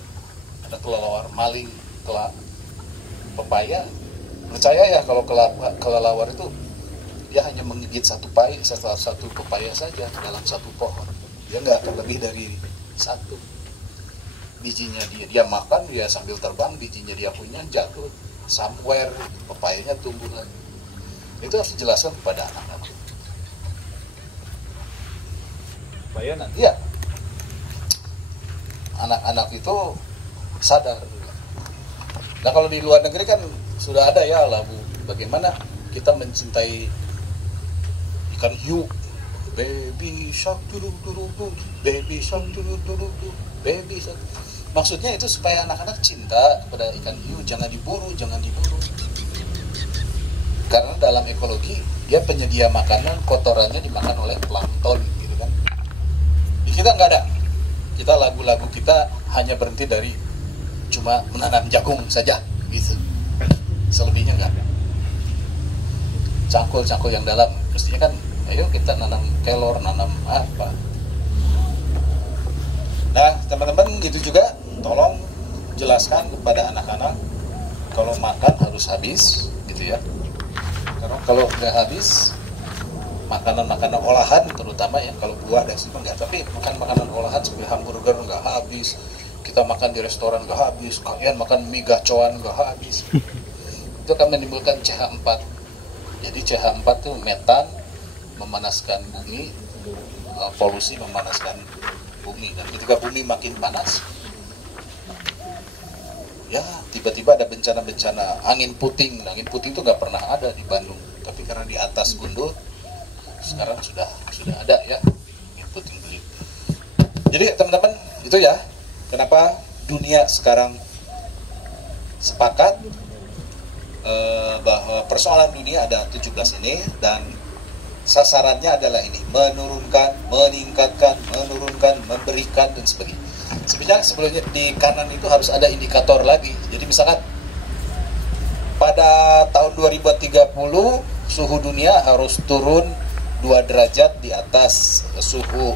ada kelelawar maling pepaya, percaya ya kalau kelelawar itu dia hanya menggigit satu pepaya saja dalam satu pohon, dia nggak akan lebih dari satu. Bijinya dia makan, dia sambil terbang, bijinya dia punya, jatuh somewhere, pepayanya tumbuh lagi. Itu harus dijelaskan kepada anak-anak supaya nanti ya anak-anak itu sadar. Nah kalau di luar negeri kan sudah ada ya lagu bagaimana kita mencintai ikan hiu, baby shark dulu, baby shark dulu, baby shark. Maksudnya itu supaya anak-anak cinta kepada ikan hiu, jangan diburu. Karena dalam ekologi dia penyedia makanan, kotorannya dimakan oleh plankton gitu kan. Di kita nggak ada. Kita lagu-lagu kita hanya berhenti dari cuma menanam jagung saja gitu. Selebihnya nggak ada. Cangkul-cangkul yang dalam mestinya kan ayo kita nanam kelor, nanam apa. Nah teman-teman gitu juga, tolong jelaskan kepada anak-anak kalau makan harus habis gitu ya. Karena kalau nggak habis, makanan-makanan olahan terutama yang kalau buah dan sebagainya nggak, tapi makan makanan olahan seperti hamburger nggak habis, kita makan di restoran nggak habis, kalian makan mie gacoan nggak habis, itu akan menimbulkan CH4. Jadi CH4 itu metan, memanaskan bumi, polusi memanaskan bumi, dan ketika bumi makin panas ya tiba-tiba ada bencana-bencana angin puting. Angin puting itu nggak pernah ada di Bandung, tapi karena di atas gundul sekarang sudah ada ya angin puting beliung. Jadi teman-teman itu ya kenapa dunia sekarang sepakat bahwa persoalan dunia ada 17 ini, dan sasarannya adalah ini: menurunkan, meningkatkan, menurunkan, memberikan, dan sebagainya. Sebenarnya sebelumnya di kanan itu harus ada indikator lagi. Jadi misalkan pada tahun 2030 suhu dunia harus turun 2 derajat di atas suhu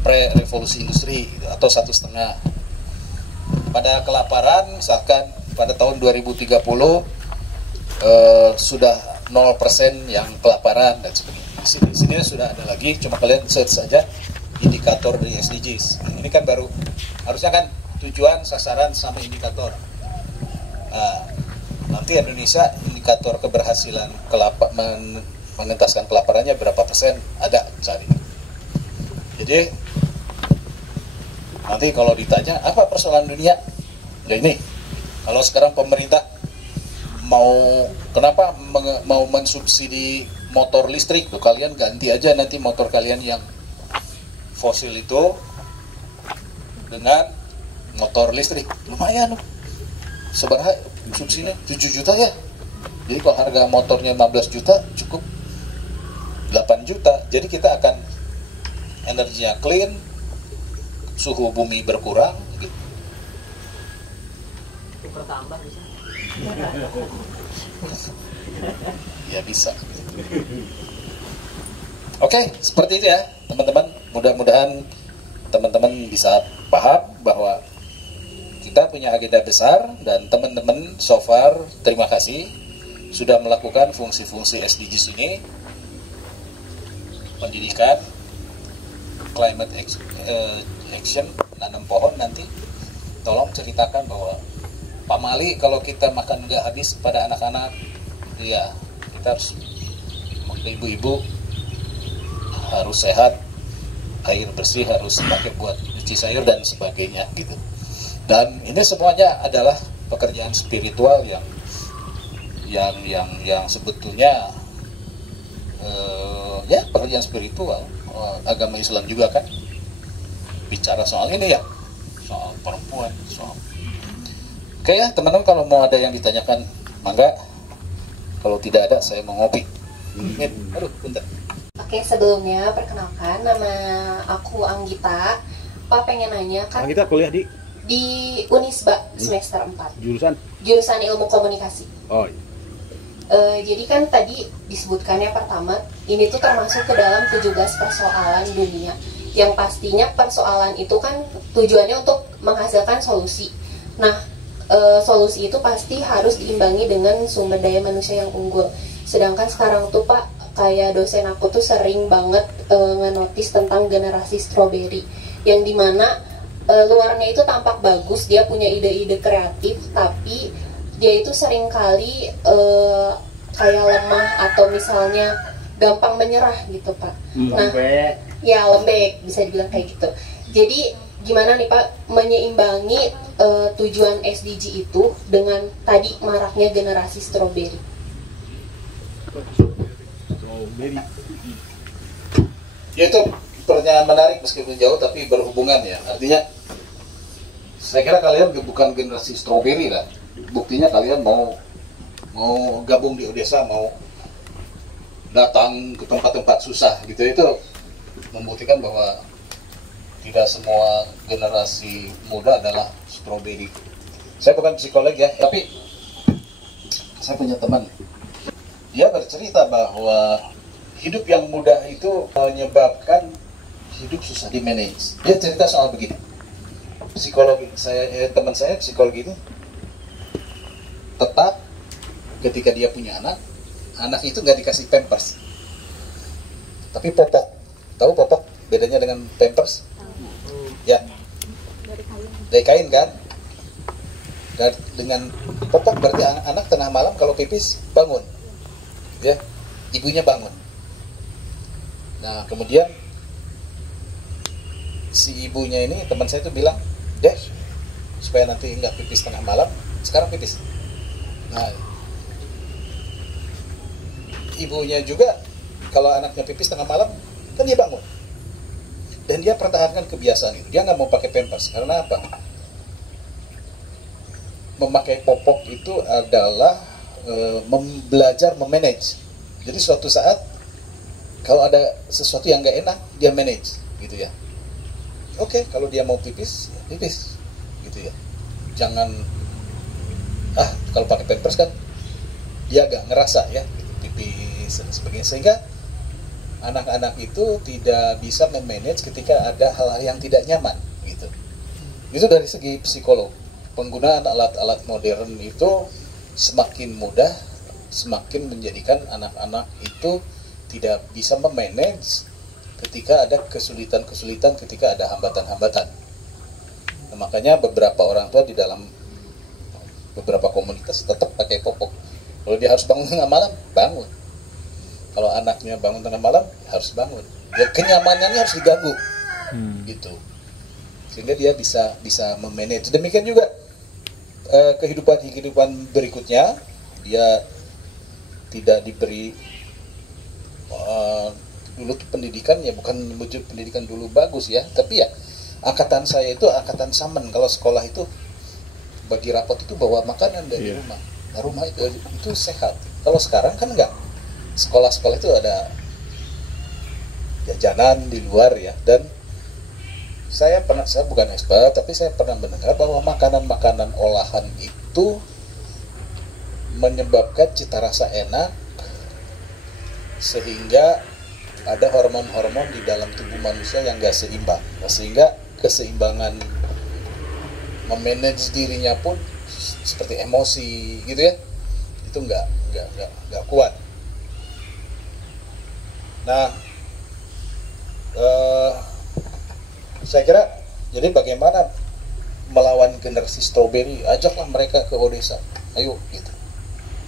pre-revolusi industri atau 1,5. Pada kelaparan misalkan pada tahun 2030 sudah 0% yang kelaparan dan sebagainya. Di sini sudah ada lagi, cuma kalian search saja indikator dari SDGs. Ini kan baru, harusnya kan tujuan, sasaran, sama indikator. Nah, nanti Indonesia indikator keberhasilan mengentaskan kelaparannya berapa persen ada saat ini. Jadi nanti kalau ditanya apa persoalan dunia, ya ini, kalau sekarang pemerintah mau mensubsidi motor listrik, tuh kalian ganti aja nanti motor kalian yang fosil itu dengan motor listrik, lumayan loh. Seberapa subsidinya? 7 juta ya. Jadi kalau harga motornya 15 juta cukup 8 juta. Jadi kita akan energinya clean, suhu bumi berkurang gitu. Bertambah bisa. Ya bisa. Oke, seperti itu ya teman-teman. Mudah-mudahan teman-teman bisa paham bahwa kita punya agenda besar, dan teman-teman so far terima kasih sudah melakukan fungsi-fungsi SDGs ini, pendidikan, climate action, nanam pohon. Nanti tolong ceritakan bahwa Pak Mali kalau kita makan nggak habis pada anak-anak, ya kita harus, ibu-ibu harus sehat, air bersih harus pakai buat cuci sayur dan sebagainya gitu. Dan ini semuanya adalah pekerjaan spiritual yang sebetulnya ya pekerjaan spiritual. Agama Islam juga kan bicara soal ini ya, soal perempuan, soal. Oke ya teman-teman, kalau mau ada yang ditanyakan mangga, kalau tidak ada saya mau ngopi. Aduh, bentar. Oke, sebelumnya perkenalkan, nama aku Anggita. Pak pengen nanya kan, Kita kuliah di Unisba semester 4, jurusan Ilmu Komunikasi. oh iya. Jadi kan tadi disebutkannya pertama, ini tuh termasuk ke dalam 17 persoalan dunia. Yang pastinya persoalan itu kan tujuannya untuk menghasilkan solusi. Nah, solusi itu pasti harus diimbangi dengan sumber daya manusia yang unggul. Sedangkan sekarang tuh Pak, kayak dosen aku tuh sering banget ngenotis tentang generasi strawberry, yang dimana luarnya itu tampak bagus, dia punya ide-ide kreatif, tapi dia itu seringkali kayak lemah atau misalnya gampang menyerah gitu Pak. Nah, ya lembek bisa dibilang kayak gitu. Jadi gimana nih Pak menyeimbangi tujuan SDG itu dengan tadi maraknya generasi strawberry? Ya itu pertanyaan menarik meskipun jauh tapi berhubungan ya. Artinya saya kira kalian bukan generasi strawberry lah. Buktinya kalian mau gabung di Odessa, mau datang ke tempat-tempat susah gitu, itu membuktikan bahwa tidak semua generasi muda adalah strawberry. Saya bukan psikolog ya, tapi saya punya teman. Dia bercerita bahwa hidup yang mudah itu menyebabkan hidup susah di manage. Dia cerita soal begini. Psikologi teman saya psikologi ini tetap ketika dia punya anak itu nggak dikasih pampers, tapi popok. Tahu popok bedanya dengan pampers? Ya, dari kain kan. Dan dengan popok berarti anak tengah malam kalau pipis bangun, ya, ibunya bangun. Nah kemudian si ibunya ini, teman saya itu bilang, deh, supaya nanti nggak pipis tengah malam, sekarang pipis. Nah, ibunya juga kalau anaknya pipis tengah malam, kan dia bangun. Dan dia pertahankan kebiasaan itu. Dia nggak mau pakai pampers. Karena apa? Memakai popok itu adalah belajar memanage. Jadi suatu saat kalau ada sesuatu yang nggak enak, dia manage, gitu ya. Oke, kalau dia mau pipis, pipis, gitu ya. Jangan, kalau pakai pampers kan dia agak ngerasa ya, pipis dan sebagainya. Sehingga anak-anak itu tidak bisa memanage ketika ada hal-hal yang tidak nyaman, gitu. Itu dari segi psikolog. Penggunaan alat-alat modern itu semakin mudah, semakin menjadikan anak-anak itu tidak bisa memanage ketika ada kesulitan-kesulitan, ketika ada hambatan-hambatan. Nah, makanya beberapa orang tua di dalam beberapa komunitas tetap pakai popok. Kalau dia harus bangun tengah malam, bangun. Kalau anaknya bangun tengah malam, harus bangun. Ya kenyamanannya harus diganggu, gitu. Sehingga dia bisa memanage. Demikian juga kehidupan berikutnya, dia tidak diberi dulu tuh pendidikan, ya bukan pendidikan dulu bagus ya, tapi ya angkatan saya itu angkatan Samen. Kalau sekolah itu bagi rapot itu bawa makanan dari rumah. Nah, rumah itu sehat. Kalau sekarang kan enggak. Sekolah-sekolah itu ada jajanan di luar ya. Dan saya bukan expert, tapi saya pernah mendengar bahwa makanan-makanan olahan itu menyebabkan cita rasa enak, sehingga ada hormon-hormon di dalam tubuh manusia yang gak seimbang, sehingga keseimbangan memanage dirinya pun seperti emosi gitu ya, itu nggak kuat. Nah, saya kira jadi bagaimana melawan generasi stroberi? Ajaklah mereka ke Odessa, ayo gitu,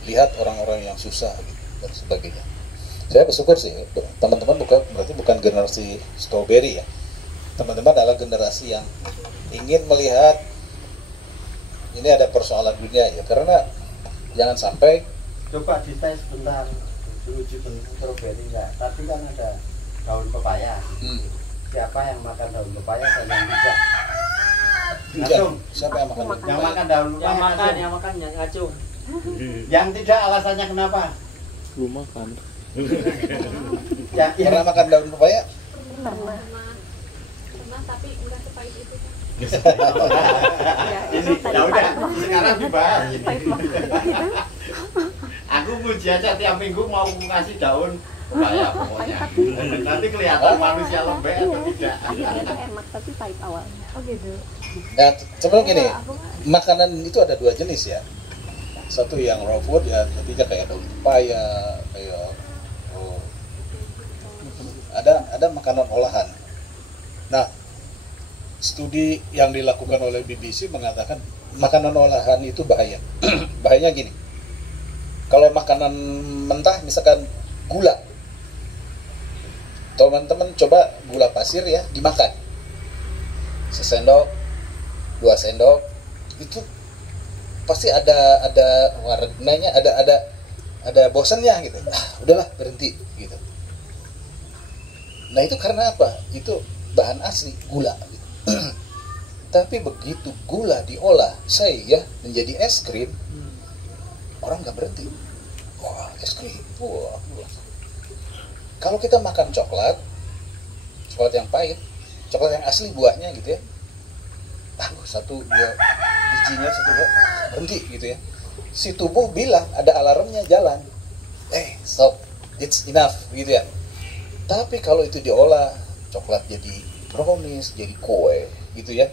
lihat orang-orang yang susah gitu, dan sebagainya. Saya bersyukur sih teman-teman berarti bukan generasi stroberi ya. Teman-teman adalah generasi yang ingin melihat ini ada persoalan dunia ya, karena jangan sampai coba dites sebentar menuju ke stroberi enggak, tapi kan ada daun pepaya. Siapa yang makan daun pepaya dan yang tidak? Ngacung. Siapa yang makan? Yang makan daun pepaya. Yang makan yang ngacung. Yang tidak, alasannya kenapa? Belum makan. Ya, Pernah makan daun pepaya? Pernah, tapi enggak sepahit itu. Ini ya udah, sekarang dibahas. Aku puji aja tiap minggu mau ngasih daun pepaya pokoknya. Nanti kelihatan manusia lembek atau tidak. Iya, itu enak tapi pahit awalnya. Oh gitu. Nah, sebelum gini, makanan itu ada dua jenis ya. Satu yang raw food ya, artinya kayak daun pepaya, kayak ada makanan olahan. Nah, studi yang dilakukan oleh BBC mengatakan makanan olahan itu bahaya. Bahayanya gini, kalau makanan mentah misalkan gula, teman-teman coba gula pasir ya dimakan, sesendok, 2 sendok, itu pasti ada warnanya, ada bosannya gitu. Udahlah berhenti gitu. Nah itu karena apa? Itu bahan asli gula gitu. Tapi begitu gula diolah ya menjadi es krim, orang nggak berhenti. Wah, es krim, wah. Kalau kita makan coklat yang pahit, coklat yang asli buahnya gitu ya, satu dua bijinya berhenti gitu ya. Si tubuh bilang ada alarmnya jalan, stop, it's enough gitu ya. Tapi kalau itu diolah, coklat jadi brownies, jadi kue gitu ya,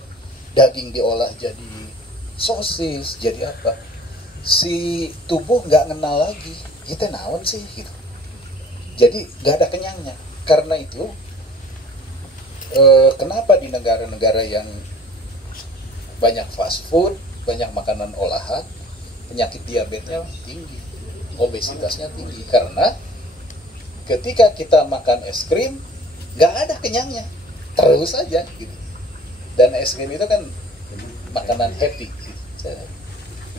daging diolah jadi sosis, jadi apa, si tubuh nggak kenal lagi kita naon sih gitu. Jadi nggak ada kenyangnya. Karena itu kenapa di negara-negara yang banyak fast food, banyak makanan olahan, penyakit diabetesnya tinggi, obesitasnya tinggi, karena ketika kita makan es krim nggak ada kenyangnya, terus aja gitu. Dan es krim itu kan makanan happy gitu.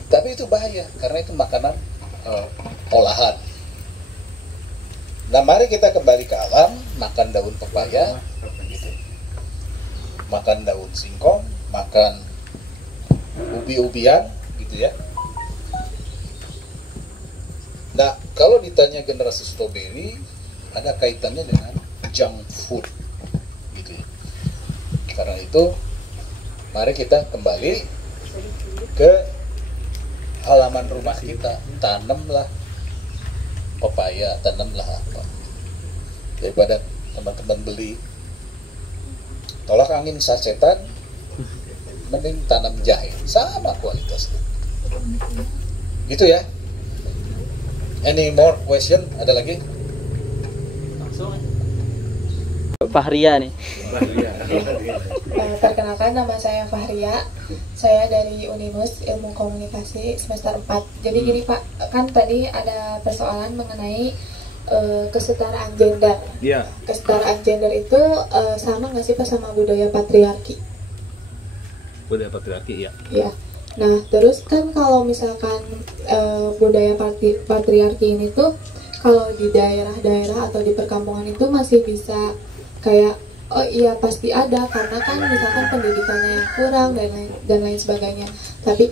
Tapi itu bahaya karena itu makanan olahan. Nah mari kita kembali ke alam, makan daun pepaya gitu, makan daun singkong, makan ubi-ubian gitu ya. Nah kalau ditanya generasi strawberry, ada kaitannya dengan junk food gitu ya. Karena itu mari kita kembali ke halaman rumah kita, tanamlah pepaya, tanamlah apa, daripada teman-teman beli tolak angin sasetan, mending tanam jahe, sama kualitasnya gitu ya. Any more question? Ada lagi? Langsung. Fahria nih. Perkenalkan, nama saya Fahria. Saya dari Unimus Ilmu Komunikasi semester 4. Jadi gini Pak, kan tadi ada persoalan mengenai kesetaraan gender. Iya. Kesetaraan gender itu sama nggak sih Pak sama budaya patriarki? Budaya patriarki ya. Ya. Nah, terus kan kalau misalkan budaya patriarki ini tuh kalau di daerah-daerah atau di perkampungan itu masih bisa kayak oh iya pasti ada karena kan misalkan pendidikannya yang kurang dan lain sebagainya. Tapi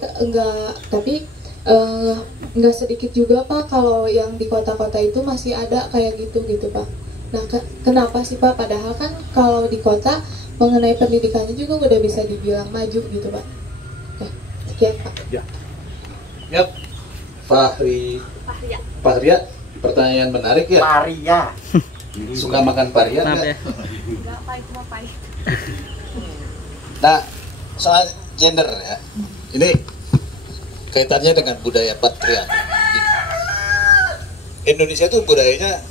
enggak sedikit juga Pak kalau yang di kota-kota itu masih ada kayak gitu Pak. Nah, kenapa sih Pak? Padahal kan kalau di kota mengenai pendidikannya juga udah bisa dibilang maju gitu Pak. Oke, sekian Pak. Ya. Yap. Fahria. Pertanyaan menarik ya. Paria. Suka makan paria Kenapa nggak? ya? Enggak pahit cuma pahit. Nah, soal gender ya. Ini kaitannya dengan budaya patriarki. Indonesia tuh budayanya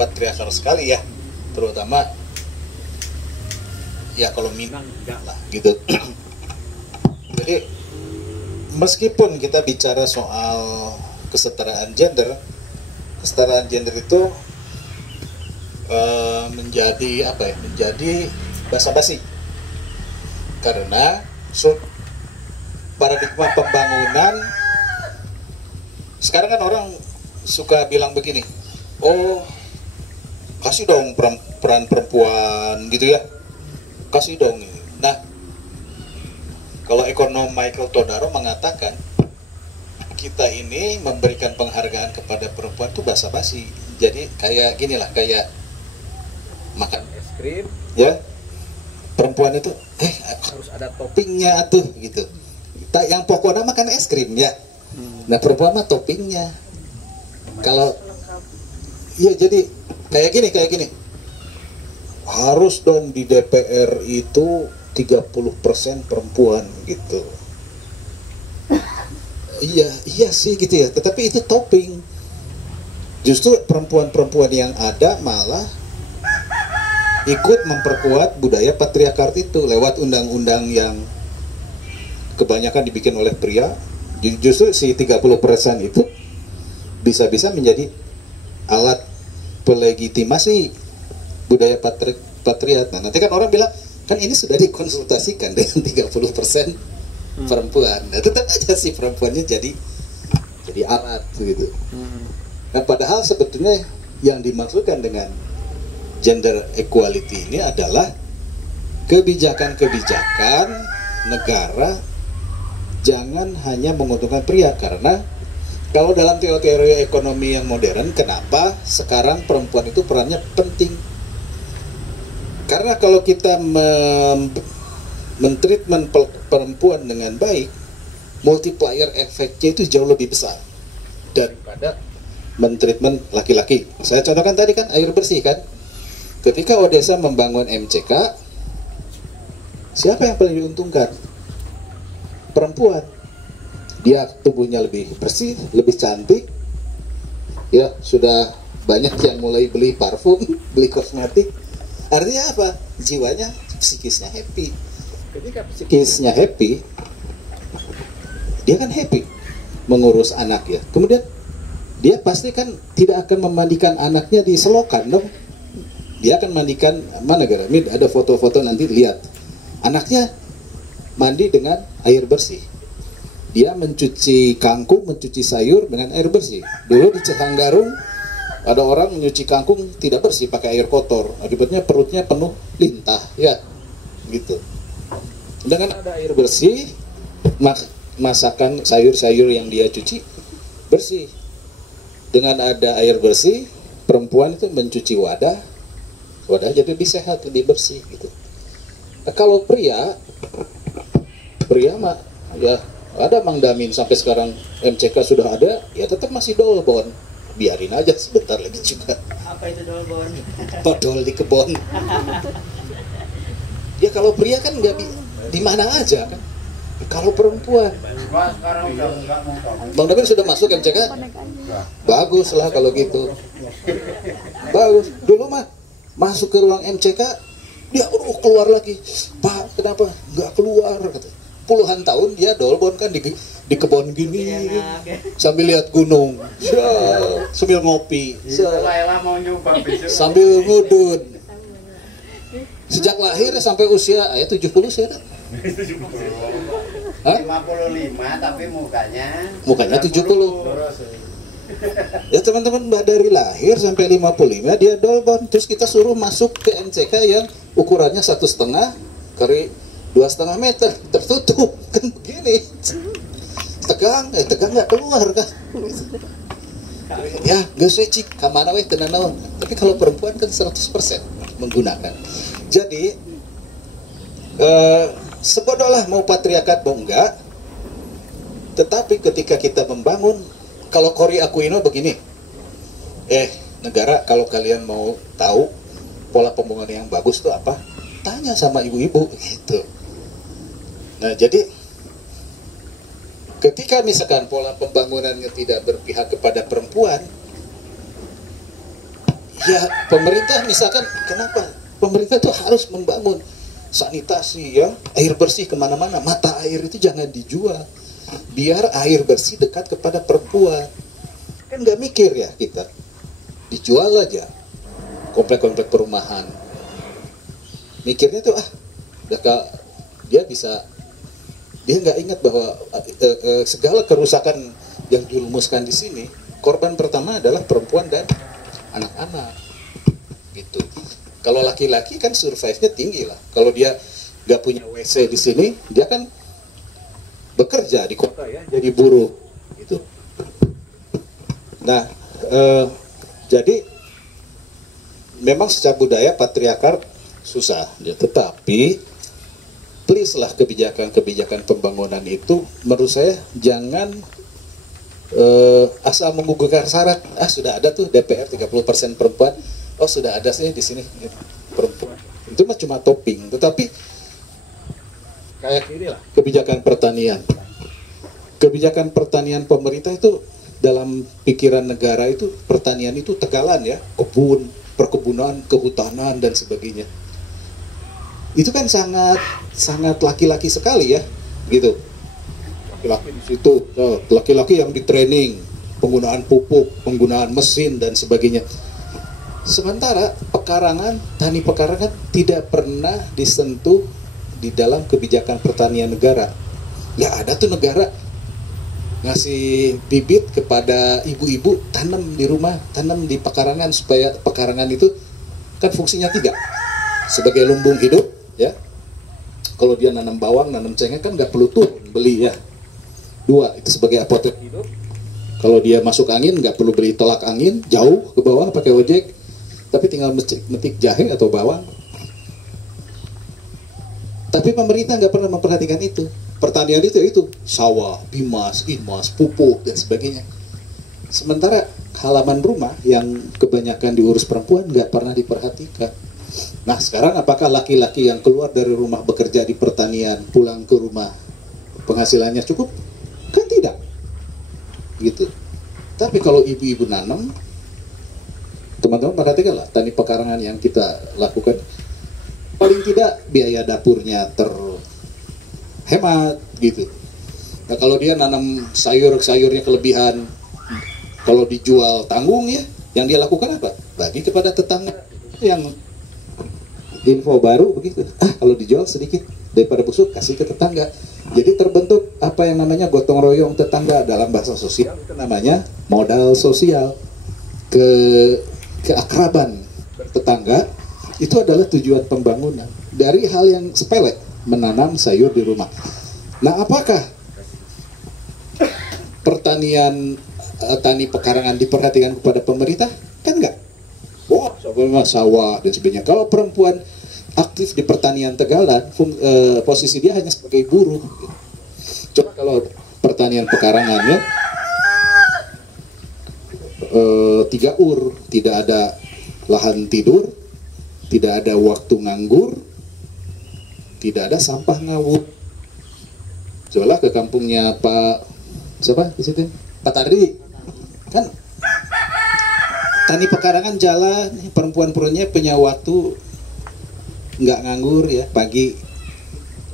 patriarkal sekali ya, terutama ya kalau Minang lah gitu. Jadi meskipun kita bicara soal kesetaraan gender itu menjadi apa ya? Menjadi basa-basi karena paradigma pembangunan sekarang kan orang suka bilang begini, oh kasih dong peran perempuan gitu ya, kasih dong. Nah, kalau ekonom Michael Todaro mengatakan kita ini memberikan penghargaan kepada perempuan itu basa-basi. Jadi kayak gini lah, kayak makan es krim ya, perempuan itu harus ada toppingnya tuh gitu. Yang pokoknya makan es krim ya. Nah, perempuan mah toppingnya. Kalau iya jadi kayak gini. Harus dong di DPR itu 30% perempuan gitu. Iya sih gitu ya. Tetapi itu topping. Justru perempuan-perempuan yang ada malah ikut memperkuat budaya patriarkat itu lewat undang-undang yang kebanyakan dibikin oleh pria. Justru si 30% itu bisa-bisa menjadi alat pelegitimasi budaya patriarkat. Nah, nanti kan orang bilang, kan ini sudah dikonsultasikan dengan 30% perempuan. Nah, tetap aja sih perempuannya jadi alat gitu. Nah, padahal sebetulnya yang dimaksudkan dengan gender equality ini adalah kebijakan-kebijakan negara jangan hanya menguntungkan pria, karena kalau dalam teori ekonomi yang modern, kenapa sekarang perempuan itu perannya penting? Karena kalau kita mentreatment perempuan dengan baik, multiplier efeknya itu jauh lebih besar daripada mentreatment laki-laki. Saya contohkan tadi kan air bersih kan. Ketika Odessa membangun MCK, siapa yang paling diuntungkan? Perempuan. Dia tubuhnya lebih bersih, lebih cantik. Ya, sudah banyak yang mulai beli parfum, beli kosmetik. Artinya apa? Jiwanya, psikisnya happy. Ketika psikisnya happy, dia kan happy mengurus anak ya. Kemudian dia pasti kan tidak akan memandikan anaknya di selokan dong. Dia akan mandikan mana gara? Ada foto-foto nanti lihat. Anaknya mandi dengan air bersih. Dia mencuci kangkung, mencuci sayur dengan air bersih. Dulu di Cekanggarung ada orang menyuci kangkung tidak bersih, pakai air kotor. Akibatnya perutnya penuh lintah, ya, gitu. Dengan ada air bersih, masakan sayur-sayur yang dia cuci bersih. Dengan ada air bersih, perempuan itu mencuci wadah jadi lebih sehat, lebih bersih, gitu. Nah, kalau pria mah ya ada Mang Damin sampai sekarang MCK sudah ada, ya tetap masih dolbon. Biarin aja sebentar lagi juga. Apa itu dolbon? Odol di kebon. Ya kalau pria kan nggak di mana aja kan. Kalau perempuan, Sekarang udah enggak mau. Bang Damin sudah masuk MCK? Bagus lah kalau gitu. Bagus. Dulu mah Masuk ke ruang MCK, dia keluar lagi. Pak, kenapa nggak keluar? Kata. Puluhan tahun dia dolbon kan di kebun gini, sambil lihat gunung, sambil ngopi, Mau nyoba besok. sambil ngudun. Sejak lahir sampai usia 70 sih ada. 55 tapi mukanya 70. Ya teman-teman, dari lahir sampai 55 dia dolbon. Terus kita suruh masuk ke MCK yang ukurannya 1,5 kali 2,5 meter, tertutup kan begini. Tegang nggak keluar kan? Ya gak secik kamana weh tenan naon. Tapi kalau perempuan kan 100% menggunakan. Jadi sebodohlah mau patriarkat mau enggak, tetapi ketika kita membangun, kalau Cory Aquino begini, negara kalau kalian mau tahu pola pembangunan yang bagus itu apa, tanya sama ibu-ibu gitu. Nah jadi ketika misalkan pola pembangunannya tidak berpihak kepada perempuan, ya pemerintah misalkan, kenapa pemerintah itu harus membangun sanitasi ya, air bersih kemana-mana, mata air itu jangan dijual, biar air bersih dekat kepada perempuan. Kan nggak mikir ya kita, dijual aja komplek-komplek perumahan, mikirnya tuh dia nggak ingat bahwa segala kerusakan yang dirumuskan di sini, korban pertama adalah perempuan dan anak-anak gitu. Kalau laki-laki kan survive-nya tinggi lah. Kalau dia nggak punya WC di sini, dia kan bekerja di kota ya, jadi buruh gitu. Nah, jadi memang secara budaya patriarkat susah, ya, tetapi please lah kebijakan-kebijakan pembangunan itu menurut saya jangan asal menggugurkan syarat. Sudah ada tuh DPR 30% perempuan. Sudah ada sih di sini perempuan. Itu mah cuma topping, tetapi kayak gini lah kebijakan pertanian. Kebijakan pertanian pemerintah itu dalam pikiran negara itu pertanian itu tegalan ya, kebun, perkebunan, kehutanan dan sebagainya. Itu kan sangat laki-laki sekali ya, gitu. Laki-laki di situ, laki-laki yang di training, penggunaan pupuk, penggunaan mesin dan sebagainya. Sementara tani pekarangan tidak pernah disentuh di dalam kebijakan pertanian negara. Ya ada tuh negara ngasih bibit kepada ibu-ibu, tanam di rumah, tanam di pekarangan, supaya pekarangan itu kan fungsinya 3. Sebagai lumbung hidup ya. Kalau dia nanam bawang, nanam cengkeh kan nggak perlu turun beli ya. 2, itu sebagai apotek hidup. Kalau dia masuk angin nggak perlu beli tolak angin jauh ke bawah pakai ojek, tapi tinggal metik jahe atau bawang. Tapi pemerintah nggak pernah memperhatikan itu. Pertanian itu sawah, bimas, inmas, pupuk dan sebagainya. Sementara halaman rumah yang kebanyakan diurus perempuan nggak pernah diperhatikan. Nah sekarang apakah laki-laki yang keluar dari rumah bekerja di pertanian pulang ke rumah penghasilannya cukup? Kan tidak gitu. Tapi kalau ibu-ibu nanam, teman-teman perhatikanlah tani pekarangan yang kita lakukan, paling tidak biaya dapurnya terhemat gitu. Nah kalau dia nanam sayurnya kelebihan, kalau dijual tanggung ya, yang dia lakukan apa? Bagi kepada tetangga. Yang info baru begitu, kalau dijual sedikit daripada busuk kasih ke tetangga. Jadi terbentuk apa yang namanya gotong royong tetangga. Dalam bahasa sosial itu namanya modal sosial. Keakraban tetangga itu adalah tujuan pembangunan. Dari hal yang sepele, menanam sayur di rumah. Nah apakah pertanian tani pekarangan diperhatikan kepada pemerintah? Kan enggak. Sawah dan sebagainya. Kalau perempuan aktif di pertanian tegalan, posisi dia hanya sebagai buruh. Coba kalau pertanian pekarangannya 3 ur, tidak ada lahan tidur, tidak ada waktu nganggur, tidak ada sampah ngawur. Cobalah ke kampungnya Pak siapa di situ? Pak Tardi. Kan tani pekarangan jalan, perempuan-perempuannya punya waktu nggak nganggur ya, pagi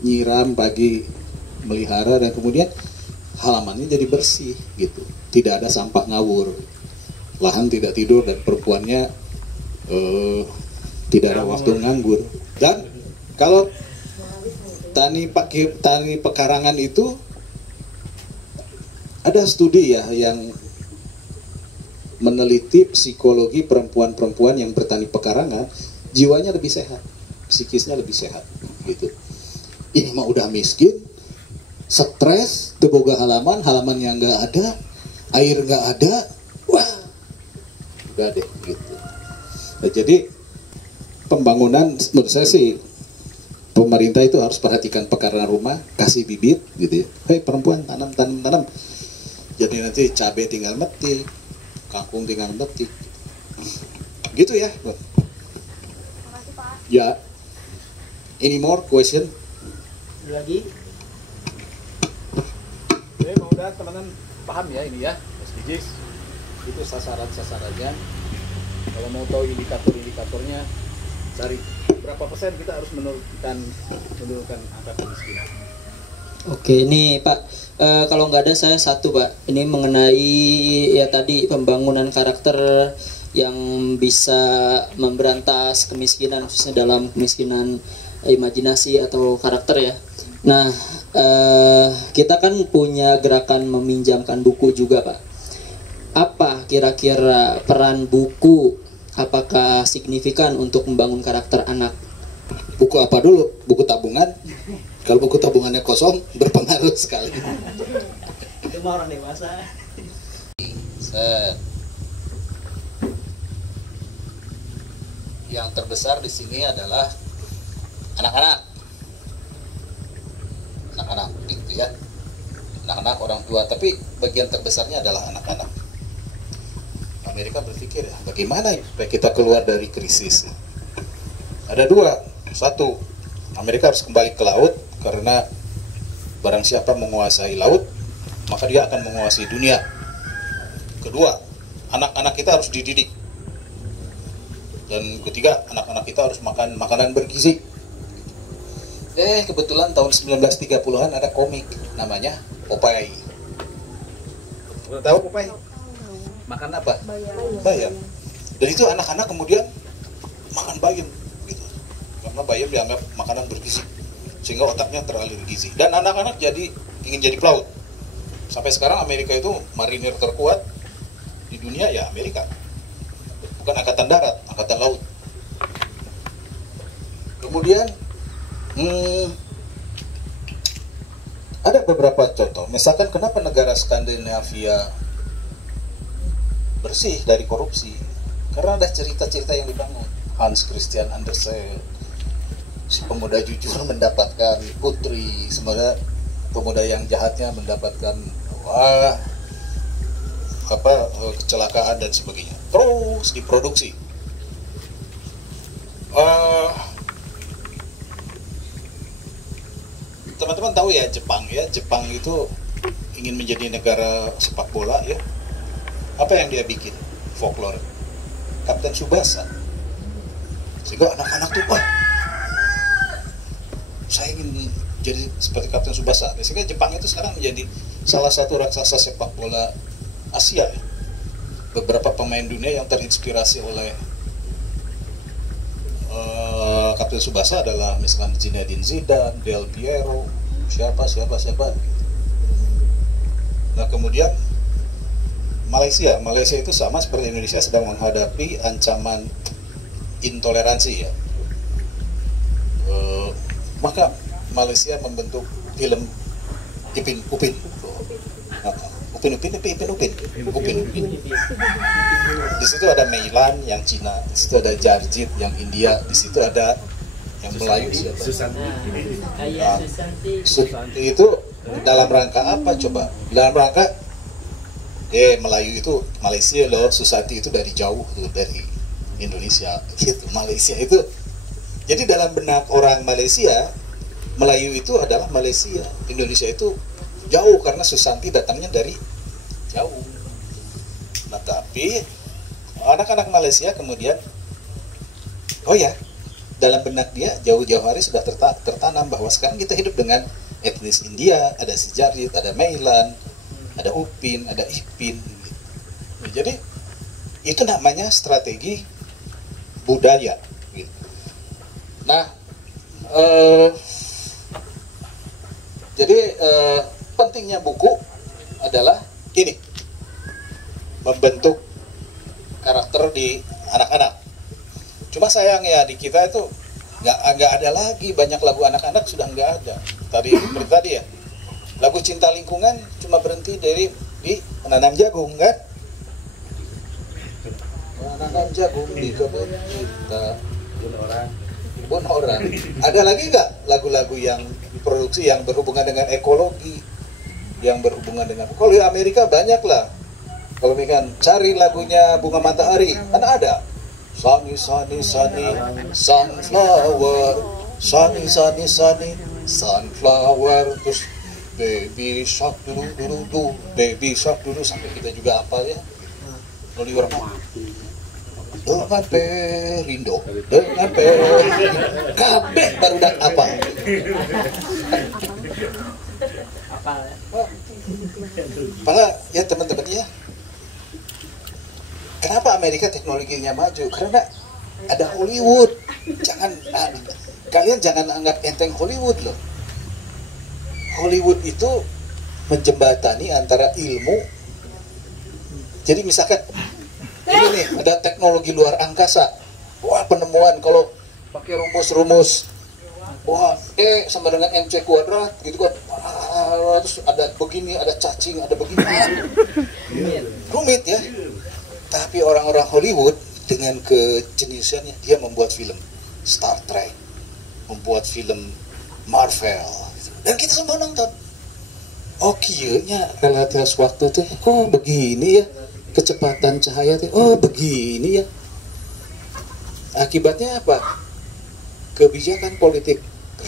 nyiram, pagi melihara, dan kemudian halamannya jadi bersih gitu, tidak ada sampah ngawur, lahan tidak tidur, dan perempuannya tidak ada waktu nganggur. Dan kalau tani pekarangan itu ada studi ya yang meneliti psikologi perempuan-perempuan yang bertani pekarangan, jiwanya lebih sehat, psikisnya lebih sehat gitu. Ini mah udah miskin, stres, teboga halaman yang nggak ada, air nggak ada, wah udah deh gitu. Nah, jadi pembangunan menurut saya sih pemerintah itu harus perhatikan pekarangan rumah, kasih bibit gitu ya. Hei perempuan, tanam. Jadi nanti cabai tinggal metik, kangkung tinggal metik. Gitu ya. Makasih Pak. Ya. Any more question? Lagi. Oke, mudah teman-teman paham ya ini ya, SDGs. Itu sasaran-sasarannya. Kalau mau tahu indikator-indikatornya, cari berapa persen kita harus menurunkan angka kemiskinan. Oke, ini Pak, kalau nggak ada saya satu Pak, ini mengenai ya tadi pembangunan karakter yang bisa memberantas kemiskinan, khususnya dalam kemiskinan imajinasi atau karakter ya. Nah, kita kan punya gerakan meminjamkan buku juga Pak. Apa kira-kira peran buku, apakah signifikan untuk membangun karakter anak? Buku apa dulu? Buku tabungan? Kalau buku tabungannya kosong, berpengaruh sekali. Itu mah orang dewasa. Yang terbesar di sini adalah anak-anak, gitu ya. Anak-anak, orang tua, tapi bagian terbesarnya adalah anak-anak. Amerika berpikir ya, bagaimana supaya kita keluar dari krisis? Ada dua, satu, Amerika harus kembali ke laut, karena barang siapa menguasai laut, maka dia akan menguasai dunia. Kedua, anak-anak kita harus dididik. Dan ketiga, anak-anak kita harus makan makanan bergizi. Kebetulan tahun 1930-an ada komik namanya Popeye. Udah tahu Popeye? Makan apa? Bayam. Dan itu anak-anak kemudian makan bayam gitu. Karena bayam dianggap makanan bergizi, sehingga otaknya teraliri gizi. Dan anak-anak ingin jadi pelaut. Sampai sekarang Amerika itu marinir terkuat di dunia ya Amerika. Bukan angkatan darat, angkatan laut. Kemudian ada beberapa contoh. Misalkan kenapa negara Skandinavia bersih dari korupsi? Karena ada cerita-cerita yang dibangun. Hans Christian Andersen, si pemuda jujur mendapatkan putri, sementara pemuda yang jahatnya mendapatkan kecelakaan dan sebagainya. Terus diproduksi. Teman-teman tahu ya Jepang itu ingin menjadi negara sepak bola ya. Apa yang dia bikin? Folklore Kapten Tsubasa. Sehingga anak-anak tuh saya ingin jadi seperti Kapten Tsubasa. Sehingga Jepang itu sekarang menjadi salah satu raksasa sepak bola Asia ya. Beberapa pemain dunia yang terinspirasi oleh Kapten Tsubasa adalah misalkan Zinedine Zidane, Del Piero, siapa. Nah kemudian Malaysia itu sama seperti Indonesia sedang menghadapi ancaman intoleransi ya. Maka Malaysia membentuk film Upin. Di situ ada Meilan yang Cina, di situ ada Jarjit yang India, di situ ada yang Melayu siapa? Susanti itu dalam rangka apa coba? Dalam rangka Melayu itu Malaysia loh, Susanti itu dari jauh tuh, dari Indonesia gitu. Malaysia itu jadi dalam benak orang Malaysia, Melayu itu adalah Malaysia, Indonesia itu jauh karena Susanti datangnya dari jauh. Nah tapi anak-anak Malaysia kemudian, oh ya, dalam benak dia jauh-jauh hari sudah tertanam bahwa sekarang kita hidup dengan etnis India, ada si Jarit, ada Meilan, ada Upin, ada Ipin. Jadi itu namanya strategi budaya. Gitu. Nah, jadi pentingnya buku adalah ini, membentuk karakter di anak-anak. Cuma sayang ya di kita itu nggak ada lagi, banyak lagu anak-anak sudah nggak ada. Seperti tadi ya, lagu cinta lingkungan cuma berhenti di menanam jagung kan? Menanam jagung di kebun kita, kebun orang. Ada lagi nggak lagu-lagu yang diproduksi yang berhubungan dengan ekologi, yang berhubungan dengan, kalau di Amerika banyak lah. Kalau misalkan cari lagunya Bunga Matahari, kan ada sunny sunny sunny sunflower, sunny sunny sunny sunflower, terus baby shark dulu baby shark dulu, sampai kita juga hafal ya. Oliver dengan perindo, dengan perindo, kabeh baru dak apa? Malah ya teman-teman ya, kenapa Amerika teknologinya maju? Karena ada Hollywood. Kalian jangan anggap enteng Hollywood loh. Hollywood itu menjembatani antara ilmu. Jadi misalkan ini nih, ada teknologi luar angkasa. Wah, penemuan kalau pakai rumus-rumus. Wah, E sama dengan MC kuadrat gitu kan. Terus ada begini, ada cacing, ada begini. Rumit ya. Tapi orang-orang Hollywood dengan kejeniusannya, dia membuat film Star Trek, membuat film Marvel, dan kita semua nonton. Oh kiyanya relativitas waktu tuh, oh begini ya, kecepatan cahaya tuh, oh begini ya. Akibatnya apa? Kebijakan politik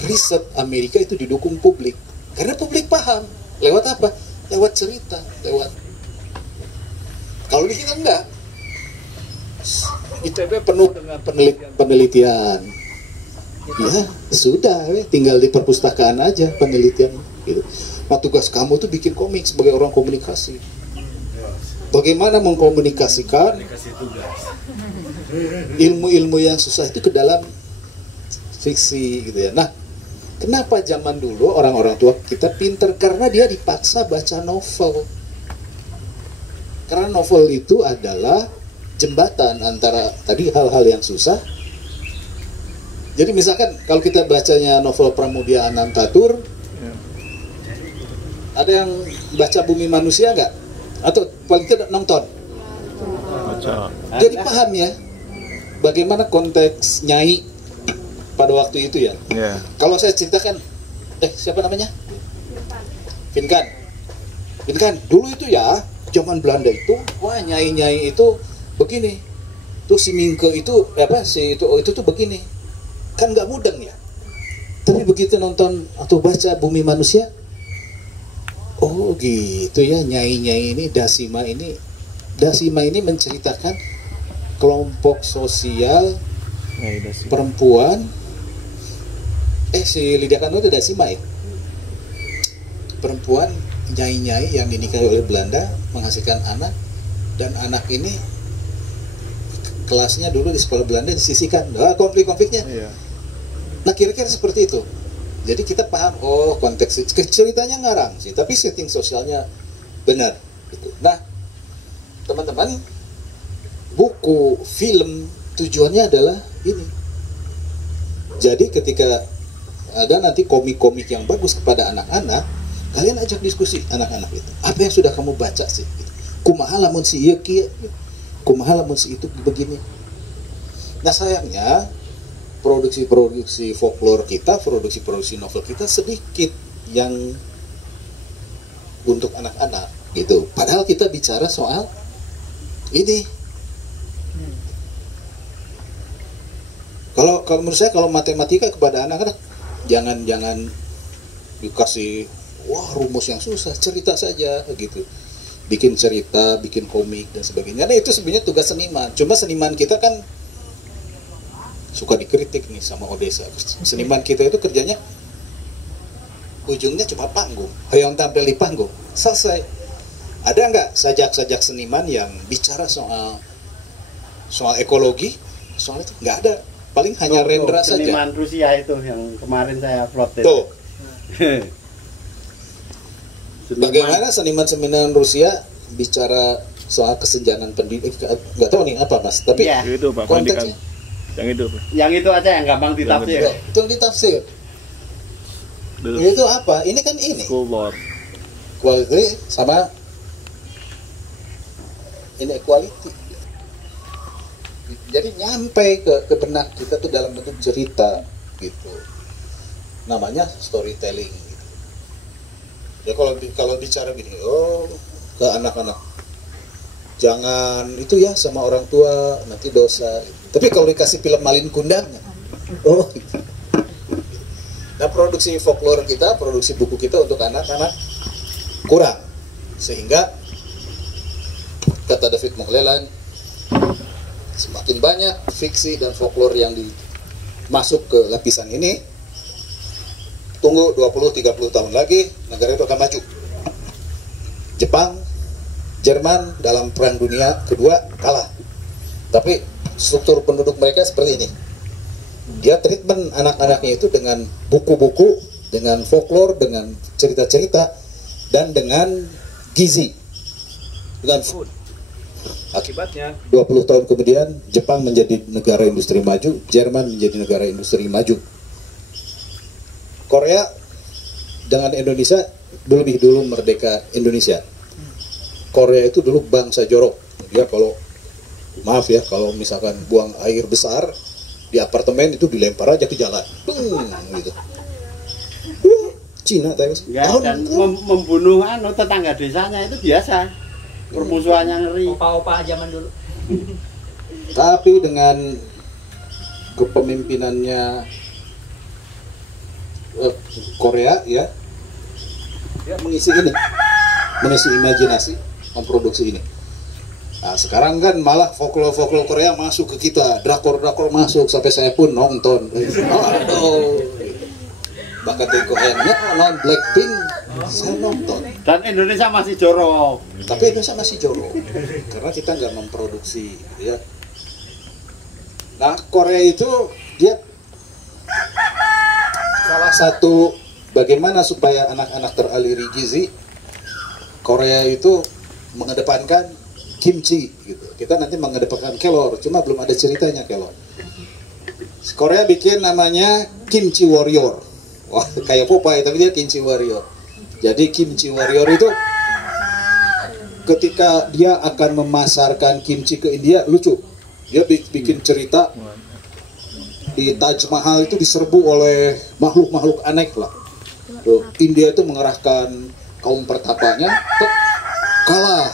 riset Amerika itu didukung publik, karena publik paham. Lewat apa? Lewat cerita, lewat. Kalau di kita enggak. ITB penuh dengan penelitian. Ya, sudah, tinggal di perpustakaan aja penelitian gitu. Nah, tugas kamu tuh bikin komik sebagai orang komunikasi. Bagaimana mengkomunikasikan ilmu-ilmu yang susah itu ke dalam fiksi gitu ya. Nah, kenapa zaman dulu orang-orang tua kita pinter? Karena dia dipaksa baca novel. Karena novel itu adalah jembatan antara tadi hal-hal yang susah. Jadi misalkan kalau kita bacanya novel Pramudia Anantatur, ada yang baca Bumi Manusia nggak? Atau paling tidak nonton? Baca. Jadi paham ya bagaimana konteks Nyai pada waktu itu ya. Yeah. Kalau saya ceritakan, siapa namanya? Vinkan. Dulu itu ya, zaman Belanda itu, wah Nyai-Nyai itu begini. Tuh si Mingke itu itu tuh begini. Kan nggak mudeng ya. Tapi begitu nonton atau baca Bumi Manusia, oh gitu ya, Nyai-Nyai ini, Dasima ini menceritakan kelompok sosial perempuan. Si Lydia Kano itu Dasima ya. Perempuan Nyai-Nyai yang dinikahi oleh Belanda, menghasilkan anak, dan anak ini kelasnya dulu di sekolah Belanda disisihkan. Konflik-konfliknya. Iya. Nah kira-kira seperti itu. Jadi kita paham, oh konteks ceritanya ngarang sih, tapi setting sosialnya benar. Gitu. Nah teman-teman, buku, film tujuannya adalah ini. Jadi ketika ada nanti komik-komik yang bagus kepada anak-anak, kalian ajak diskusi anak-anak itu. Apa yang sudah kamu baca sih? Gitu. Kumaha lamun si ieu kieu, kumaha lamun si itu begini. Nah sayangnya produksi-produksi folklore kita, produksi-produksi novel kita sedikit yang untuk anak-anak gitu. Padahal kita bicara soal ini. Kalau menurut saya kalau matematika kepada anak-anak jangan dikasih wah rumus yang susah, cerita saja gitu. bikin cerita, bikin komik dan sebagainya. Nah itu sebenarnya tugas seniman. Cuma seniman kita kan suka dikritik nih sama Odessa. Seniman kita itu kerjanya ujungnya cuma panggung, yang tampil di panggung, selesai. Ada nggak sajak-sajak seniman yang bicara soal ekologi? Soal itu nggak ada. Paling hanya Rendra saja. Seniman Rusia itu yang kemarin saya upload itu. Tuh. Bagaimana seniman-seniman Rusia bicara soal kesenjangan pendidikan? Nggak tahu nih apa mas, tapi Iya. Itu Pak, konteksnya yang itu Pak. Yang itu aja yang gampang ditafsir. itu yang ditafsir. Itu apa? Ini kan ini Color. quality sama inequality. Jadi nyampe ke benak kita tuh dalam bentuk cerita gitu. Namanya storytelling gitu. Ya kalau bicara gini, ke anak-anak jangan itu ya sama orang tua nanti dosa. Tapi kalau dikasih film Malin Kundang, gitu. Nah produksi folklore kita, produksi buku kita untuk anak-anak kurang, sehingga kata David Mohlelan semakin banyak fiksi dan folklore yang masuk ke lapisan ini, tunggu 20-30 tahun lagi negara itu akan maju. Jepang, Jerman dalam perang dunia kedua kalah, tapi struktur penduduk mereka seperti ini. Dia treatment anak-anaknya itu dengan buku-buku, dengan folklore, dengan cerita-cerita, dan dengan gizi, dengan food. Akibatnya 20 tahun kemudian Jepang menjadi negara industri maju, Jerman menjadi negara industri maju. Korea dengan Indonesia lebih dulu merdeka Indonesia. Korea itu dulu bangsa jorok. Dia kalau maaf ya, kalau misalkan buang air besar di apartemen itu dilempar aja ke jalan, gitu. Cina terus. Dan membunuh tetangga desanya itu biasa. Permusuhannya ngeri. Opa-opa zaman dulu. Tapi dengan kepemimpinannya Korea ya, dia mengisi imajinasi, memproduksi ini. Nah, sekarang kan malah folklore Korea masuk ke kita, drakor masuk, sampai saya pun nonton. Aduh. Bahkan tengok ayamnya non Blackpink saya nonton. Dan Indonesia masih jorok. Tapi Indonesia masih jorok karena kita nggak memproduksi, ya. Nah, Korea itu dia salah satu bagaimana supaya anak-anak teraliri gizi. Korea itu mengedepankan kimchi gitu. Kita nanti mengedepankan kelor, cuma belum ada ceritanya kelor. Korea bikin namanya Kimchi Warrior. Wah, kayak Popeye tapi dia Kimchi Warrior. Jadi Kimchi Warrior itu ketika dia akan memasarkan kimchi ke India lucu. Dia bikin cerita di Taj Mahal itu diserbu oleh makhluk-makhluk aneh lah. India itu mengerahkan kaum pertapanya, kalah.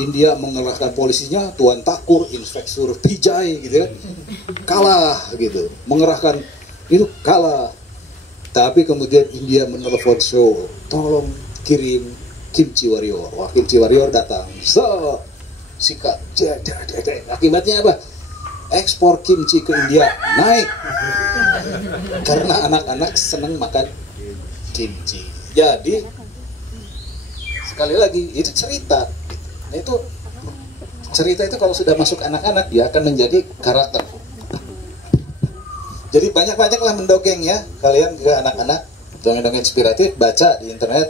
India mengerahkan polisinya, Tuan Thakur, Inspektur Vijay gitu kan, kalah gitu. Mengerahkan itu kalah. Tapi kemudian India menelepon show, tolong kirim Kimchi Warrior. Wah, Kimchi Warrior datang. So, sikat. Akibatnya apa? Ekspor kimchi ke India naik. Karena anak-anak senang makan kimchi. Jadi sekali lagi itu cerita. Nah, itu cerita itu kalau sudah masuk anak-anak dia akan menjadi karakter. Jadi banyak-banyaklah mendongeng ya kalian ke anak-anak, dongeng-dongeng inspiratif, baca di internet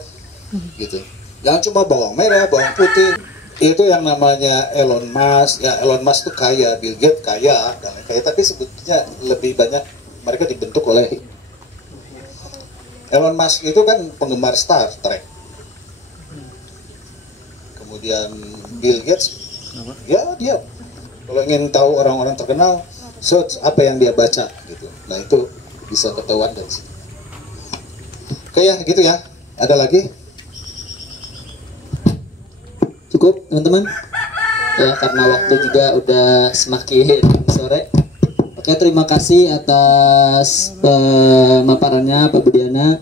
gitu. Jangan cuma bawang merah, bawang putih. Itu yang namanya Elon Musk. Ya, Elon Musk tuh kaya, Bill Gates kaya, tapi sebetulnya lebih banyak mereka dibentuk oleh Elon Musk itu kan penggemar Star Trek. Kemudian Bill Gates, ya dia kalau ingin tahu orang-orang terkenal, search apa yang dia baca gitu. Nah itu bisa ketahuan dari sini. Oke ya, gitu ya. Ada lagi? Cukup teman-teman ya, karena waktu juga udah semakin sore. Oke, terima kasih atas pemaparannya Pak Budiana.